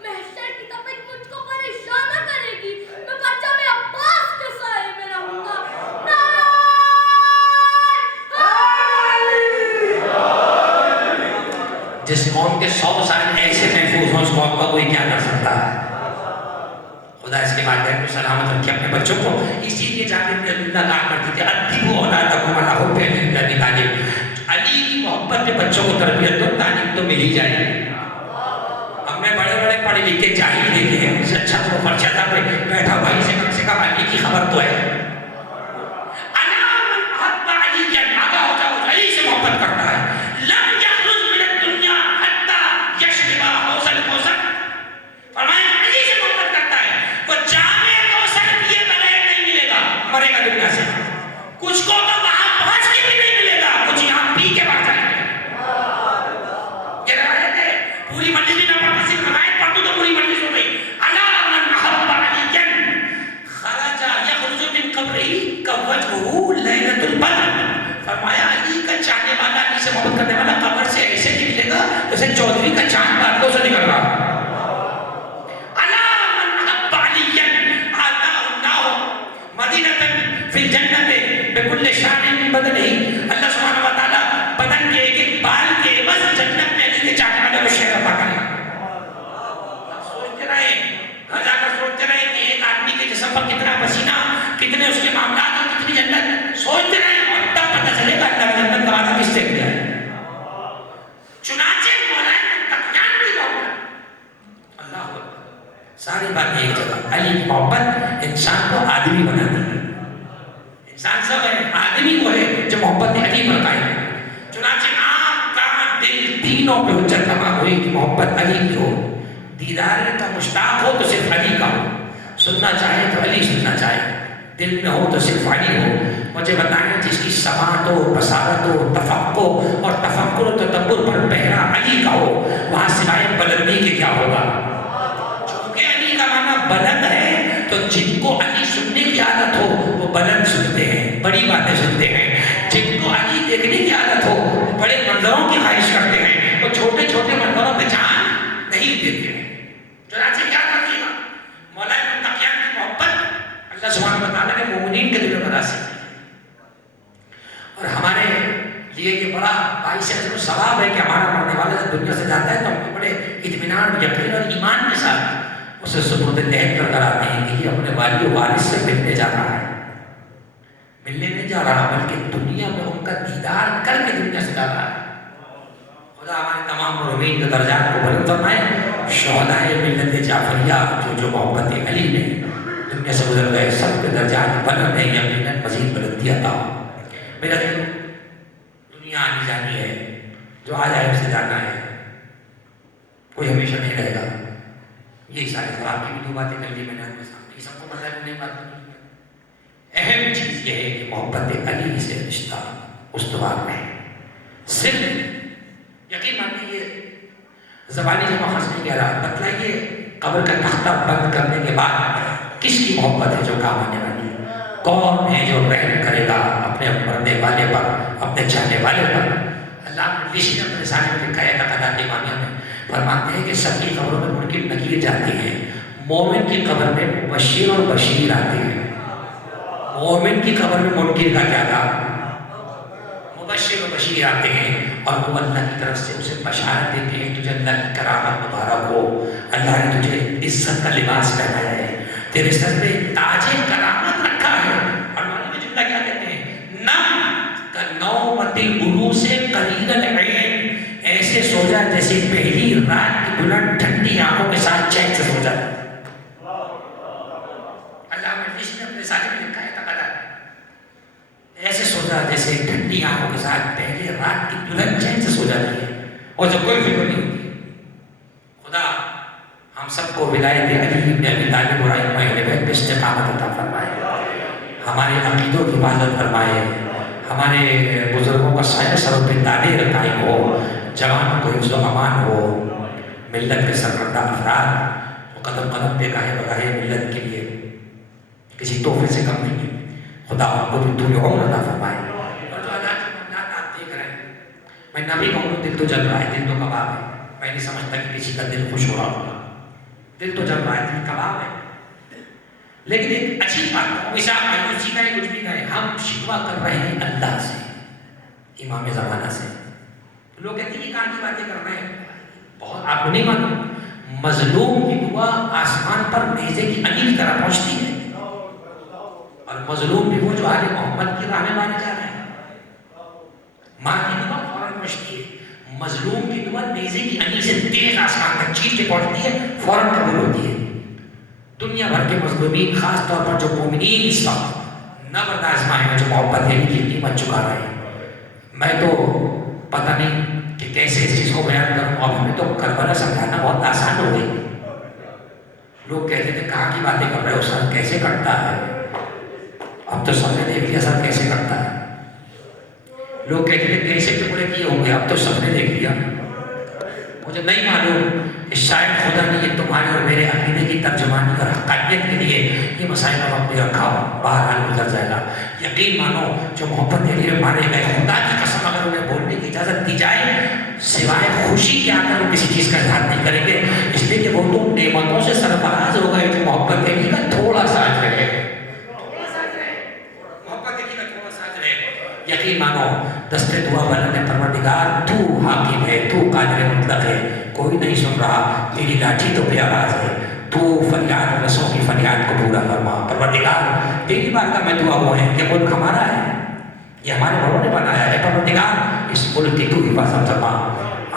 محشر کی تپش مجھ کو پریشان نہ کرے گی, میں بچہ میں عباس کے سائے میں رہوں گا. جس قوم کے 100 سال ایسے محفوظ ہوں اس قوم کا کوئی کیا کر سکتا ہے. خدا اس کے والدین کو سلامت رکھے, اپنے بچوں کو اسی لیے جاتے ہیں اللہ کہا کرتے تھے ادبوا اولادکم علی حب علی تعلیم. علی کی محبت میں بچوں کو تربیت دو, تعلیم تو مل ہی جائے گی. ہم نے بڑے بڑے پڑھے لکھے جاہل دیکھے ہیں, اس سے اچھا تو فرشتہ پہ بیٹھا بھائی سے کم علی کی خبر تو ہے. الا من احب علی, آگا ہو جاؤ علی سے محبت کرتا ہے. لم یخرج من الدنیا حتی یشرب حوض الکوثر. فرمایا علی سے محبت کرتا ہے وہ جامع کوثر پیے بغیر نہیں ملے گا, مرے گا دنیا سے. کچھ کو تو وہاں پہنچ کے بھی نہیں ملے گا, کچھ یہاں پی کے باہر جائیں گے. پوری مجلس بھی نہ پڑھتا، صرف روایت پڑھ دوں تو پوری مجلس ہو گئی. الا من احب علیا خرج یخرج من قبره كوجهه ليلة البدر. فرمایا علی کا چاہنے والا، علی سے محبت کرنے والا قبر سے ایسے نکلے گا جیسے چودھری کا چاند بادلوں سے نکل رہا. الا من احب علیا آتاه الله مدینة فی الجنة بكل شان من بدنه. اللہ سبحانہ و تعالیٰ بدن کے ایک ایک بال کے عوض جنت میں علی کے چاہنے والے کو شہر عطا کرے. سوچتے رہے، گھر جا کر سوچتے رہے کہ ایک آدمی کے جسم پر کتنا پسینہ، کتنے اس کے معاملات اور کتنی جنت. سوچتے رہے اور تب پتہ چلے گا اللہ نے جنت کا وعدہ کس سے کیا ہے. چنانچہ مولانا تقیان بھی ہوگا. اللہ اکبر. ساری بات ایک جگہ. علی کی محبت انسان کو آدمی بناتی ہے. انسان سب ہے، آدمی کو ہے جو محبت علی پر قائم ہے. چنانچہ آنکھ کان دل تینوں پہ حجت تمام ہوئی کہ محبت علی کی ہو. دیدار کا مشتاق ہو تو صرف علی کا ہو، سننا چاہے تو علی سننا چاہے، دل میں ہو تو صرف علی ہو. مجھے بتائیں جس کی سماعت و بصارت و تفقہ اور تفکر و تدبر پر پہرا علی کا ہو، وہاں سوائے بلندی کے کیا ہوگا. چونکہ علی کا معنی بلند ہے تو جن کو علی سننے کی عادت ہو وہ بلند سنتے ہیں، بڑی باتیں سنتے ہیں. جن کو علی دیکھنے کی عادت ہو وہ بڑے منظروں کی خواہش کرتے ہیں، وہ چھوٹے چھوٹے منظروں پہ جان نہیں دیتے ہیں. چنانچہ کیا کرتے ہیں مولانا تقیان کی محبت اللہ سبحانہ و تعالیٰ نے مومنین کے دلوں میں راسخ کی. اور ہمارے لیے یہ بڑا باعث عجب و ثواب ہے کہ ہمارا مرنے والا جب دنیا سے جاتا ہے تو ہم بڑے اطمینان، یقین اور ایمان کے ساتھ اسے سپرد لحد کر کر آتے ہیں کہ یہ اپنے والد و والد سے ملنے جا رہا ہے. ملنے نہیں جا رہا بلکہ دنیا میں ان کا دیدار کر کے دنیا سے جا رہا ہے. خدا ہمارے تمام مرحومین کے درجات کو بلند فرمائے. شہدائے ملت جعفریہ جو محبت علی میں دنیا سے گزر گئے سب کے درجات بلند ہیں، یقیناً مزید بلندی عطا ہو. میرا دنیا آنی جانی ہے، جو آ جائے اسے جانا ہے، کوئی ہمیشہ نہیں رہے گا. یہی سارے خواب کی بھی دو باتیں کر لی میں نے آپ کے سامنے، یہ سب کو پتہ نہیں بات. اہم چیز یہ ہے کہ محبت علی سے رشتہ استوار میں صرف یقین مانیے یہ زبانی جمع خرچ نہیں کہہ رہا. بتلائیے قبر کا تختہ بند کرنے کے بعد کس کی محبت ہے جو کام آنے والی ہے؟ کون ہے جو رحم کرے گا اپنے مرنے والے پر، اپنے چاہنے والے پر؟ اللہ نے کسی نے اپنے سارے میں لکھا ہے تقاضات ایمانیہ میں فرماتے ہیں کہ سب کی قبروں میں منکر نکیر جاتے ہیں، مومن کی قبر میں مبشر اور بشیر آتے ہیں. مومن کی قبر میں منکر کا کیا تھا؟ مبشر و بشیر آتے ہیں اور وہ اللہ کی طرف سے اسے بشارت دیتے ہیں تجھے اللہ کی کرامت مبارک ہو، اللہ نے تجھے عزت کا لباس پہنایا ہے، تیرے سر پہ تاج کرامت رکھا ہے. اور معلوم جملہ کیا کہتے ہیں؟ نم کنومت العروس قلیل العین، ایسے سو جا جیسے پہلی رات کی بلند ٹھنڈی آنکھوں کے ساتھ چین سے سو جا. اللہ نے اپنے ساتھ میں لکھا ہے ایسے سو جا جیسے ٹھنڈی آنکھوں کے ساتھ پہلے رات کی دلہن چین سے سو جاتی ہے اور جب کوئی فکر نہیں ہوتی. خدا ہم سب کو ولایت علی بن ابی طالب اور ائمہ اہل بیت پہ استقامت عطا فرمائے، ہمارے عقیدوں کی حفاظت فرمائے، ہمارے بزرگوں کا سایہ سر پہ دائر قائم ہو، جوانوں کو حفظ و امان ہو. ملت کے سرکردہ افراد قدم قدم پہ گاہے بگاہے ملت کے لیے کسی تحفے سے کم نہیں ہے. خدا آپ کو بھی طول عمر عطا فرمائے. اور جو اللہ کی منات آپ دیکھ رہے ہیں، میں نبی کہوں دل تو جل رہا ہے، دل تو کباب ہے. میں نہیں سمجھتا کہ کسی کا دل خوش ہو رہا ہوگا، دل تو جل رہا ہے، دل کباب ہے. لیکن ایک اچھی بات مثال مایوسی کا کچھ بھی کہیں، ہم شکوہ کر رہے ہیں اللہ سے، امام زمانہ سے. لوگ کہتے ہیں کہ کہاں کی باتیں کر رہے ہیں، بہت آپ کو نہیں معلوم مظلوم کی دعا آسمان پر نیزے کی انگلی کی طرح پہنچتی ہے، اور مظلوم بھی وہ جو آل محمد کی راہ میں مانے جا رہے ہیں. ماں کی دعا فوراً پہنچتی ہے، مظلوم کی دعا نیزے کی انگلی سے تیز آسمان تک چیز کے پہنچتی ہے، فوراً قبول ہوتی ہے. دنیا بھر کے مظلومین خاص طور پر جو مومنین اس وقت نہ برداشت ہیں، جو محبت علی کی قیمت چکا رہے ہیں. میں تو پتہ نہیں کہ کیسے اس چیز کو بیان کروں. اب ہمیں تو کربلا سمجھانا بہت آسان ہو گئی. لوگ کہتے تھے کہاں کی باتیں کر رہے ہو، سر کیسے کٹتا ہے. اب تو سب نے دیکھ لیا سر کیسے کرتا ہے. لوگ کہتے تھے کیسے ٹکڑے کیے ہوں گے، اب تو سب نے دیکھ لیا. مجھے نہیں معلوم کہ شاید خدا نے یہ تمہارے اور میرے عقیدے کی ترجمانی اور حقانیت کے لیے یہ مسائل کا وقت رکھا ہو، بہرحال گزر جائے گا۔ یقین مانو جو محبت کے لیے مارے گئے، خدا کی قسم اگر انہیں بولنے کی اجازت دی جائے سوائے خوشی کے آ کر وہ کسی چیز کا اظہار نہیں کریں گے، اس لیے کہ وہ تو نعمتوں سے سرفراز ہو گئے کہ محبت کے لیے کا تھوڑا سا رہے، محبت کے لیے کا تھوڑا سا رہے۔ یقین مانو دستے دعا والا نے پروردگار تو حاکم ہے، تو قادر مطلق ہے، کوئی نہیں سن رہا، تیری لاٹھی تو بے آواز ہے، تو فریاد رسوں کی فریاد کو پورا فرما۔ پروردگار تیری بات کا میں دعا ہوا ہے، یہ ملک ہمارا ہے، یہ ہمارے بڑوں نے بنایا ہے، پروردگار اس ملک کی تو حفاظت فرما۔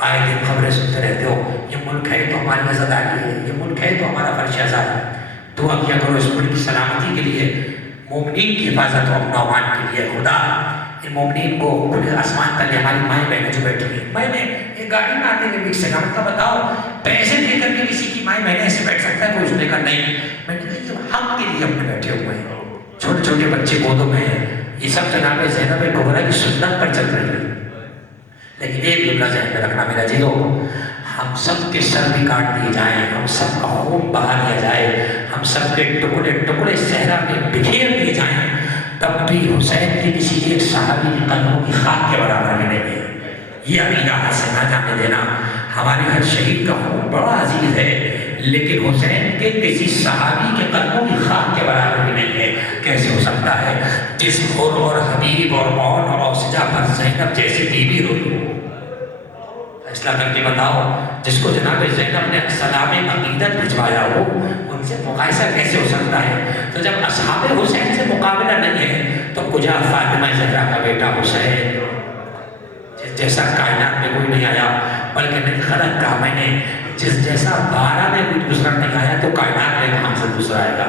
آئے دن خبریں سنتے رہتے ہو، یہ ملک ہے تو ہماری عزاداری ہے، یہ ملک ہے تو ہمارا فرش آزاد ہے، دعا کیا کرو اس ملک کی سلامتی کے لیے، مومنین کی حفاظت و امن و امان کے لیے۔ خدا ان مومنین کو کھلے آسمان تلے ہماری مائیں بہنیں جو بیٹھی ہیں، میں نے ایک گاڑی میں آتے ہوئے مکس سے کہا کا بتاؤ پیسے دے کر کے کسی کی مائیں بہنیں ایسے بیٹھ سکتا ہے؟ کوئی اس نے کہا نہیں۔ میں نے کہا یہ حق کے لیے ہم نے بیٹھے ہوئے ہیں، چھوٹے چھوٹے بچے گودوں میں ہیں، یہ سب جناب زینب کبریٰ کی سنت پر چل رہی ہے۔ لیکن ایک جملہ ذہن میں رکھنا میرا جیو، ہم سب کے سر بھی کاٹ دیے جائیں، ہم سب کا خون بہا دیا جائے، ہم سب کے ٹکڑے ٹکڑے صحرا میں بکھیر دیے جائیں، تب بھی حسین کی کسی ایک صحابی کی قدموں کی خاک کے برابر ملیں گے۔ یہ عقیدہ حاصل نہ جانے دینا۔ ہمارے ہر شہید کا خون بڑا عزیز ہے، لیکن حسین کے کسی صحابی کے قدموں کی خاک کے برابر بھی نہیں ہے۔ کیسے ہو سکتا ہے جس حر اور حبیب اور معون اور اوسجہ پر زینب جیسی بیوی ہوئی؟ فیصلہ کر کے بتاؤ، جس کو جناب زینب نے سلام عقیدت بھجوایا ہو ان سے مقایسہ کیسے ہو سکتا ہے؟ تو جب اصحاب حسین سے مقابلہ نہیں ہے تو کجا فاطمہ زہرا کا بیٹا حسین جیسا کائنات میں کوئی نہیں آیا، بلکہ نہیں غلط کہا میں نے، جس جیسا 12 میں کوئی دوسرا نہیں آیا تو کائنات میں کہاں سے دوسرا آئے گا؟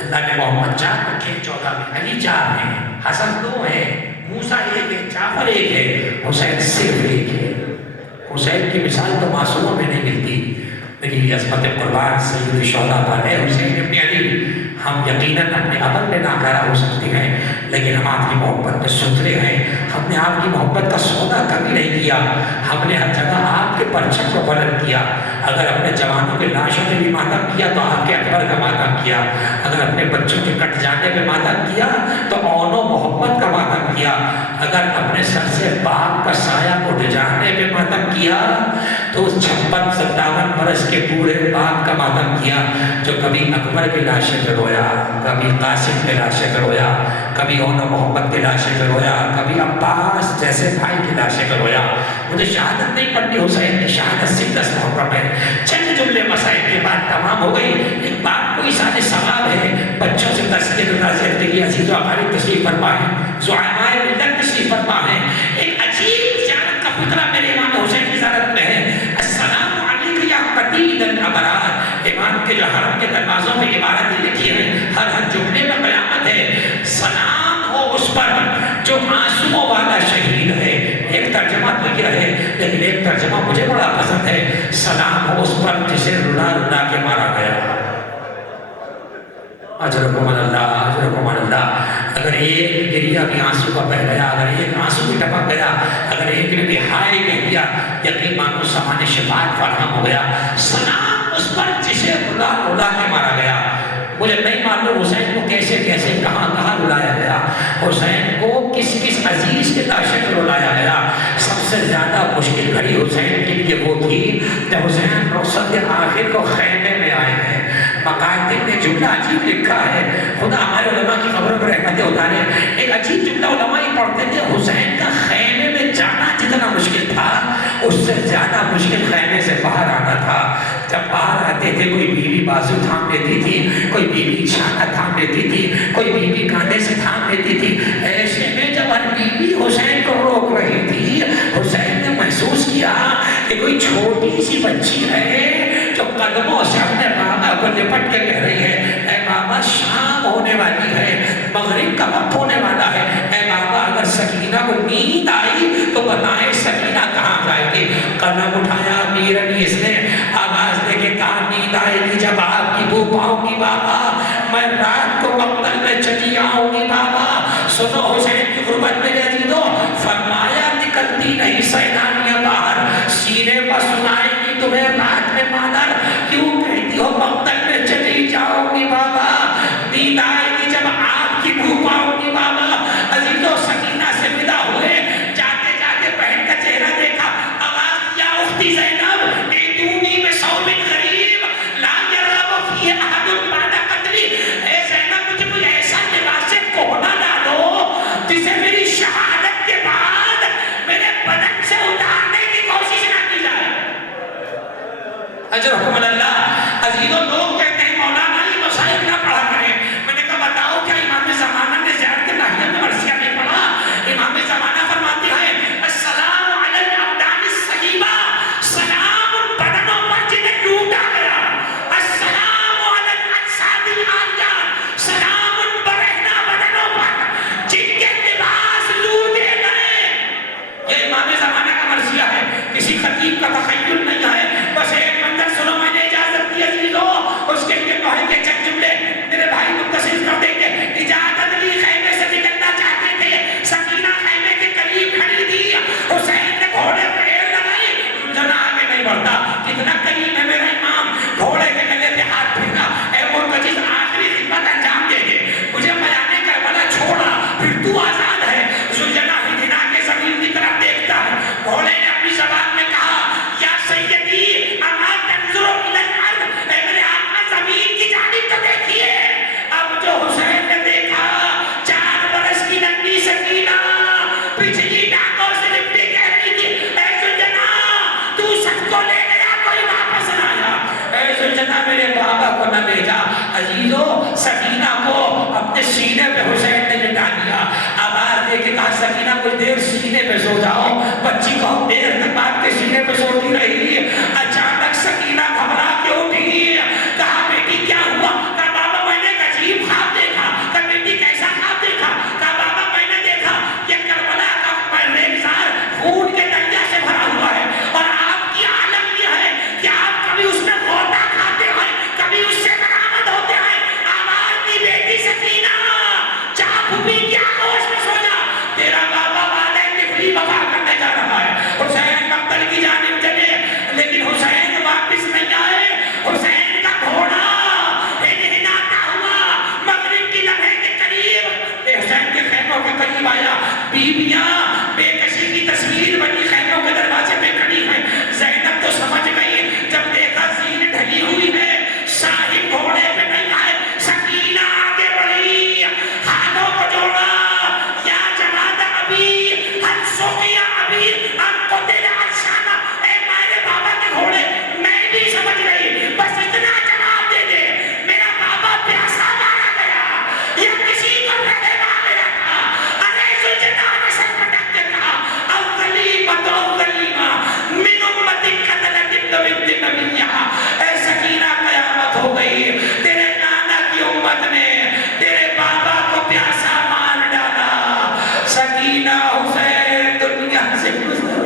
اللہ نے محمد 4 رکھے، 14 میں علی 4 ہیں، حسن 2 ہیں، موسیٰ 1 ہے، جعفر 1 ہے، حسین صرف 1 ہے۔ حسین کی مثال تو معصوموں میں نہیں ملتی۔ میری عظمت قربان سید الشہداء پر ہے حسین ابن علی، ہم یقیناً اپنے عمل میں ناکارہ ہو سکتے ہیں لیکن ہم آپ کی محبت میں ستھرے ہیں، ہم نے آپ کی محبت کا سودا کبھی نہیں کیا، ہم نے ہر جگہ آپ کے پرچم کو بلند کیا۔ اگر اپنے جوانوں کے لاشوں پہ بھی ماتم کیا تو آپ کے اکبر کا ماتم کیا، اگر اپنے بچوں کے کٹ جانے پہ ماتم کیا تو اون و محبت کا ماتم کیا، اگر اپنے سر سے باپ کا سایہ اٹھ جانے پہ ماتم کیا تو 56-57 برس کے پورے باپ کا ماتم کیا جو کبھی اکبر کے لاشے پہ رویا، کبھی قاسم کے لاشے پہ رویا، کبھی اون و محبت کے لاشے پہ رویا، کبھی عباس جیسے بھائی کے لاشے پہ رویا۔ مجھے شہادت نہیں پڑھنی حسین کی شہادت سے 10 محرم ہے، چند جملے مسائل کے بعد تمام ہو گئی۔ ایک بات کوئی سارے ثواب ہے، بچوں سے تذکیہ و تعزیت کے لیے عزیز و اقارب تشریف فرما ہے، زعمائے ملت تشریف فرما ہے۔ ایک عجیب زیارت کا فطرہ میرے امام حسین کی زیارت میں ہے، السلام علیک یا قتیل الابرار۔ امام کے جو حرم کے دروازوں میں عبارتیں لکھی ہیں، ہر جملے میں قیامت ہے، سلام ہو اس پر جو معصوموں والا شہید ہے۔ ایک ترجمہ تو یہ ہے لیکن ایک ترجمہ مجھے بڑا پسند ہے، سلام ہو اس پر جسے رلا رلا کے مارا گیا۔ اجرکم اللہ، اجرکم اللہ۔ اگر ایک گریہ بھی آنسو کا بہ گیا، اگر ایک آنسو بھی ٹپک گیا، اگر ایک نے بھی ہائے کہہ دیا، یقین مانو سامان شفاعت فراہم ہو گیا۔ سلام اس پر جسے رلا رلا کے مارا گیا۔ مجھے نہیں معلوم حسین کو کیسے کیسے کہاں کہاں رلایا گیا، حسین کو کس کس عزیز کے لاشے پر رلایا گیا۔ سب سے زیادہ مشکل گھڑی حسین کے لیے وہ تھی جب حسین رخصت کے آخر کو خیمے میں آئے ہیں۔ مقاتل نے جملہ عجیب لکھا ہے، خدا ہمارے علماء کی خبروں پر رحمتیں اتارے۔ ایک عجیب جملہ علماء ہی پڑھتے تھے، حسین کا خیمے میں جانا جتنا مشکل تھا اس سے زیادہ مشکل خیمے سے باہر آنا تھا۔ جب باہر آتے تھے کوئی بیوی بازو تھام لیتی تھی، کوئی بیوی چھاتا تھام لیتی تھی، کوئی بیوی کاندھے سے تھام لیتی تھی۔ ایسے میں جب ہر بیوی حسین کو روک رہی تھی، حسین نے محسوس کیا کہ کوئی چھوٹی سی بچی ہے جو قدموں سے اپنے بابا کو لپٹ کے کہہ رہی ہے، اے بابا شام ہونے والی ہے، مغرب کا وقت ہونے والا ہے، اے بابا اگر سکینہ کو نیند آئی تو بتائیں سکینہ کہاں جائے گی۔ قلم اٹھایا امیر انیس نے، آواز دے کے کہا نیند آئے گی جب آپ کی بو پاؤں گی بابا، میں رات کو مقتل میں چلی آؤں گی بابا۔ سنو حسین کی غربت میں عزیزو، فرمایا نکلتی نہیں سیلانیاں باہر، سینے پر سنائیں گی تمہیں رات میں مادر کیوں کہتی ہو مقتل میں چلی جاؤ گی بابا؟ نیند آئے گی جب آپ کی بو پاؤ گی بابا۔ عزیزو سکینہ سے ودا ہوئے، جاتے جاتے بہن کا چہرہ دیکھا، آواز یا اختی زینب ایتونی بثوب غریب لا یرغب فیہ احد بعد قتلی۔ اے زینب مجھے کوئی ایسا لباس کہنا ڈالو جسے میری شہادت کے بعد میرے بدن سے اتارنے کی کوشش نہ کی جائے۔ اجرکم اللہ۔ عزیزو لوگ کہتے ہیں مولانا یہ مسائل نہ پڑھا کریں۔ میں نے کہا بتاؤ کیا امام زمانہ نے زیارت ناحیہ میں مرثیہ نہیں پڑھا؟ امام زمانہ فرماتے ہیں السلام علی الابدان الصحیبہ، سلام ان بدنوں پر جنہیں ٹوٹا گیا، السلام علی الاجساد العالیہ، سلام ان برہنہ بدنوں پر جن کے لباس لوٹے گئے۔ یہ امام زمانہ کا مرثیہ ہے، کسی خطیب کا تخیل نہیں ہے۔ بس ایک منظر سنو، میں نے اجازت دی عزیزو، اس کے لیے کہے کہ چند جملے میرے بھائی متصل کر دیں گے۔ اجازت لی، خیمے سے نکلنا چاہتے تھے، سکینہ خیمے کے قریب کھڑی تھی، حسین نے گھوڑے پہ ڈیر لگائی، جنا آگے نہیں بڑھتا، کتنا قریب ہے میرا امام، گھوڑے کے گلے پہ ہاتھ پھیرا، اے مرتجز آخری خدمت انجام دے دے، مجھے میدان کربلا چھوڑا، پھر تو آزاد ہے۔ زلجناح ہنا کے زمین کی طرف دیکھتا ہے، گھوڑے نے اپنی زبان میں کہا یا سیدی اما تنظر الی الارض، اے میرے آقا زمین کی جانب تو دیکھیے۔ اب جو حسین نے دیکھا 4 برس کی ننھی سکینہ پچھلی ٹانگوں سے لپٹی کہہ رہی تھی اے زلجناح تو سب کو لے گیا کوئی واپس نہ آیا، اے زلجناح میرے بابا کو نہ بھیجا۔ عزیزو سکینہ کو اپنے سینے پہ حسین نے لٹا دیا، آواز دے کے کہا سکینہ کچھ دیر سینے پہ سو جاؤ۔ بچی کو دیر تک باپ کے سینے پہ سوتی رہی، اچانک سکینہ گھبرا کے اٹھی، کہا بیٹی کیا ہوا؟ کہا بابا میں نے ایک عجیب خواب دیکھا۔ کہا بیٹی کیسا خواب دیکھا؟ کہا بابا میں نے دیکھا کہ کربلا کا ریگزار خون کے دریا سے بھرا ہوا ہے، اور آپ کی عالم یہ ہے کہ آپ کبھی اس میں غوطہ کھاتے ہیں، کبھی اس سے برآمد ہوتے ہیں۔ آواز دی بیٹی سکینہ چاپ بھی کیا ہوش میں سو جا، تیرا بابا وعدہ نفلی وفا کرنے جا رہا ہے۔ حسین مقتل کی جانب چلے، لیکن حسین واپس نہیں آئے۔ حسین کا گھوڑا ہنہناتا ہوا مغرب کی لمحے کے قریب حسین کے خیموں کے قریب آیا۔ بیویاں بے کشی کی تصویر بنی خیموں کے دروازے پہ کھڑی ہیں۔ زینب تو سمجھ گئی، جب دیکھا زین ڈھلی ہوئی ہے، صاحب گھوڑے پہ نہیں آئے۔ سکینہ آگے بڑھی، ہاتھوں کو جوڑا، یا جماعت ابھی ہر سوکیا ابھی ان قتل عشانہ، اے میرے بابا کے گھوڑے، میں بھی سمجھ گئی، بس اتنا جواب دے دے میرا بابا پیاسا مارا گیا یا کسی کو رہے مار گیا تھا؟ ارے زلجناح نے سر پٹک کے کہا الغلیمۃ الغلیمہ من امت قتلت ابن بنت نبیہا۔ اے سکینہ قیامت ہو گئی، تیرے نانا کی امت نے تیرے بابا کو پیاسا مار ڈالا۔ سکینہ حسین دنیا سے گزر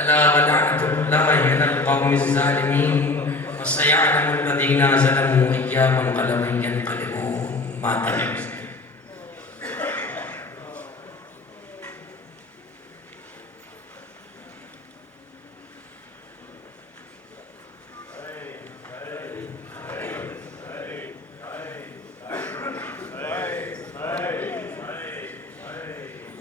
اللہ ولعنت اللہ علی القوم الظالمین وسیعلم الذین ظلموا ایام منقلب ینقلبون۔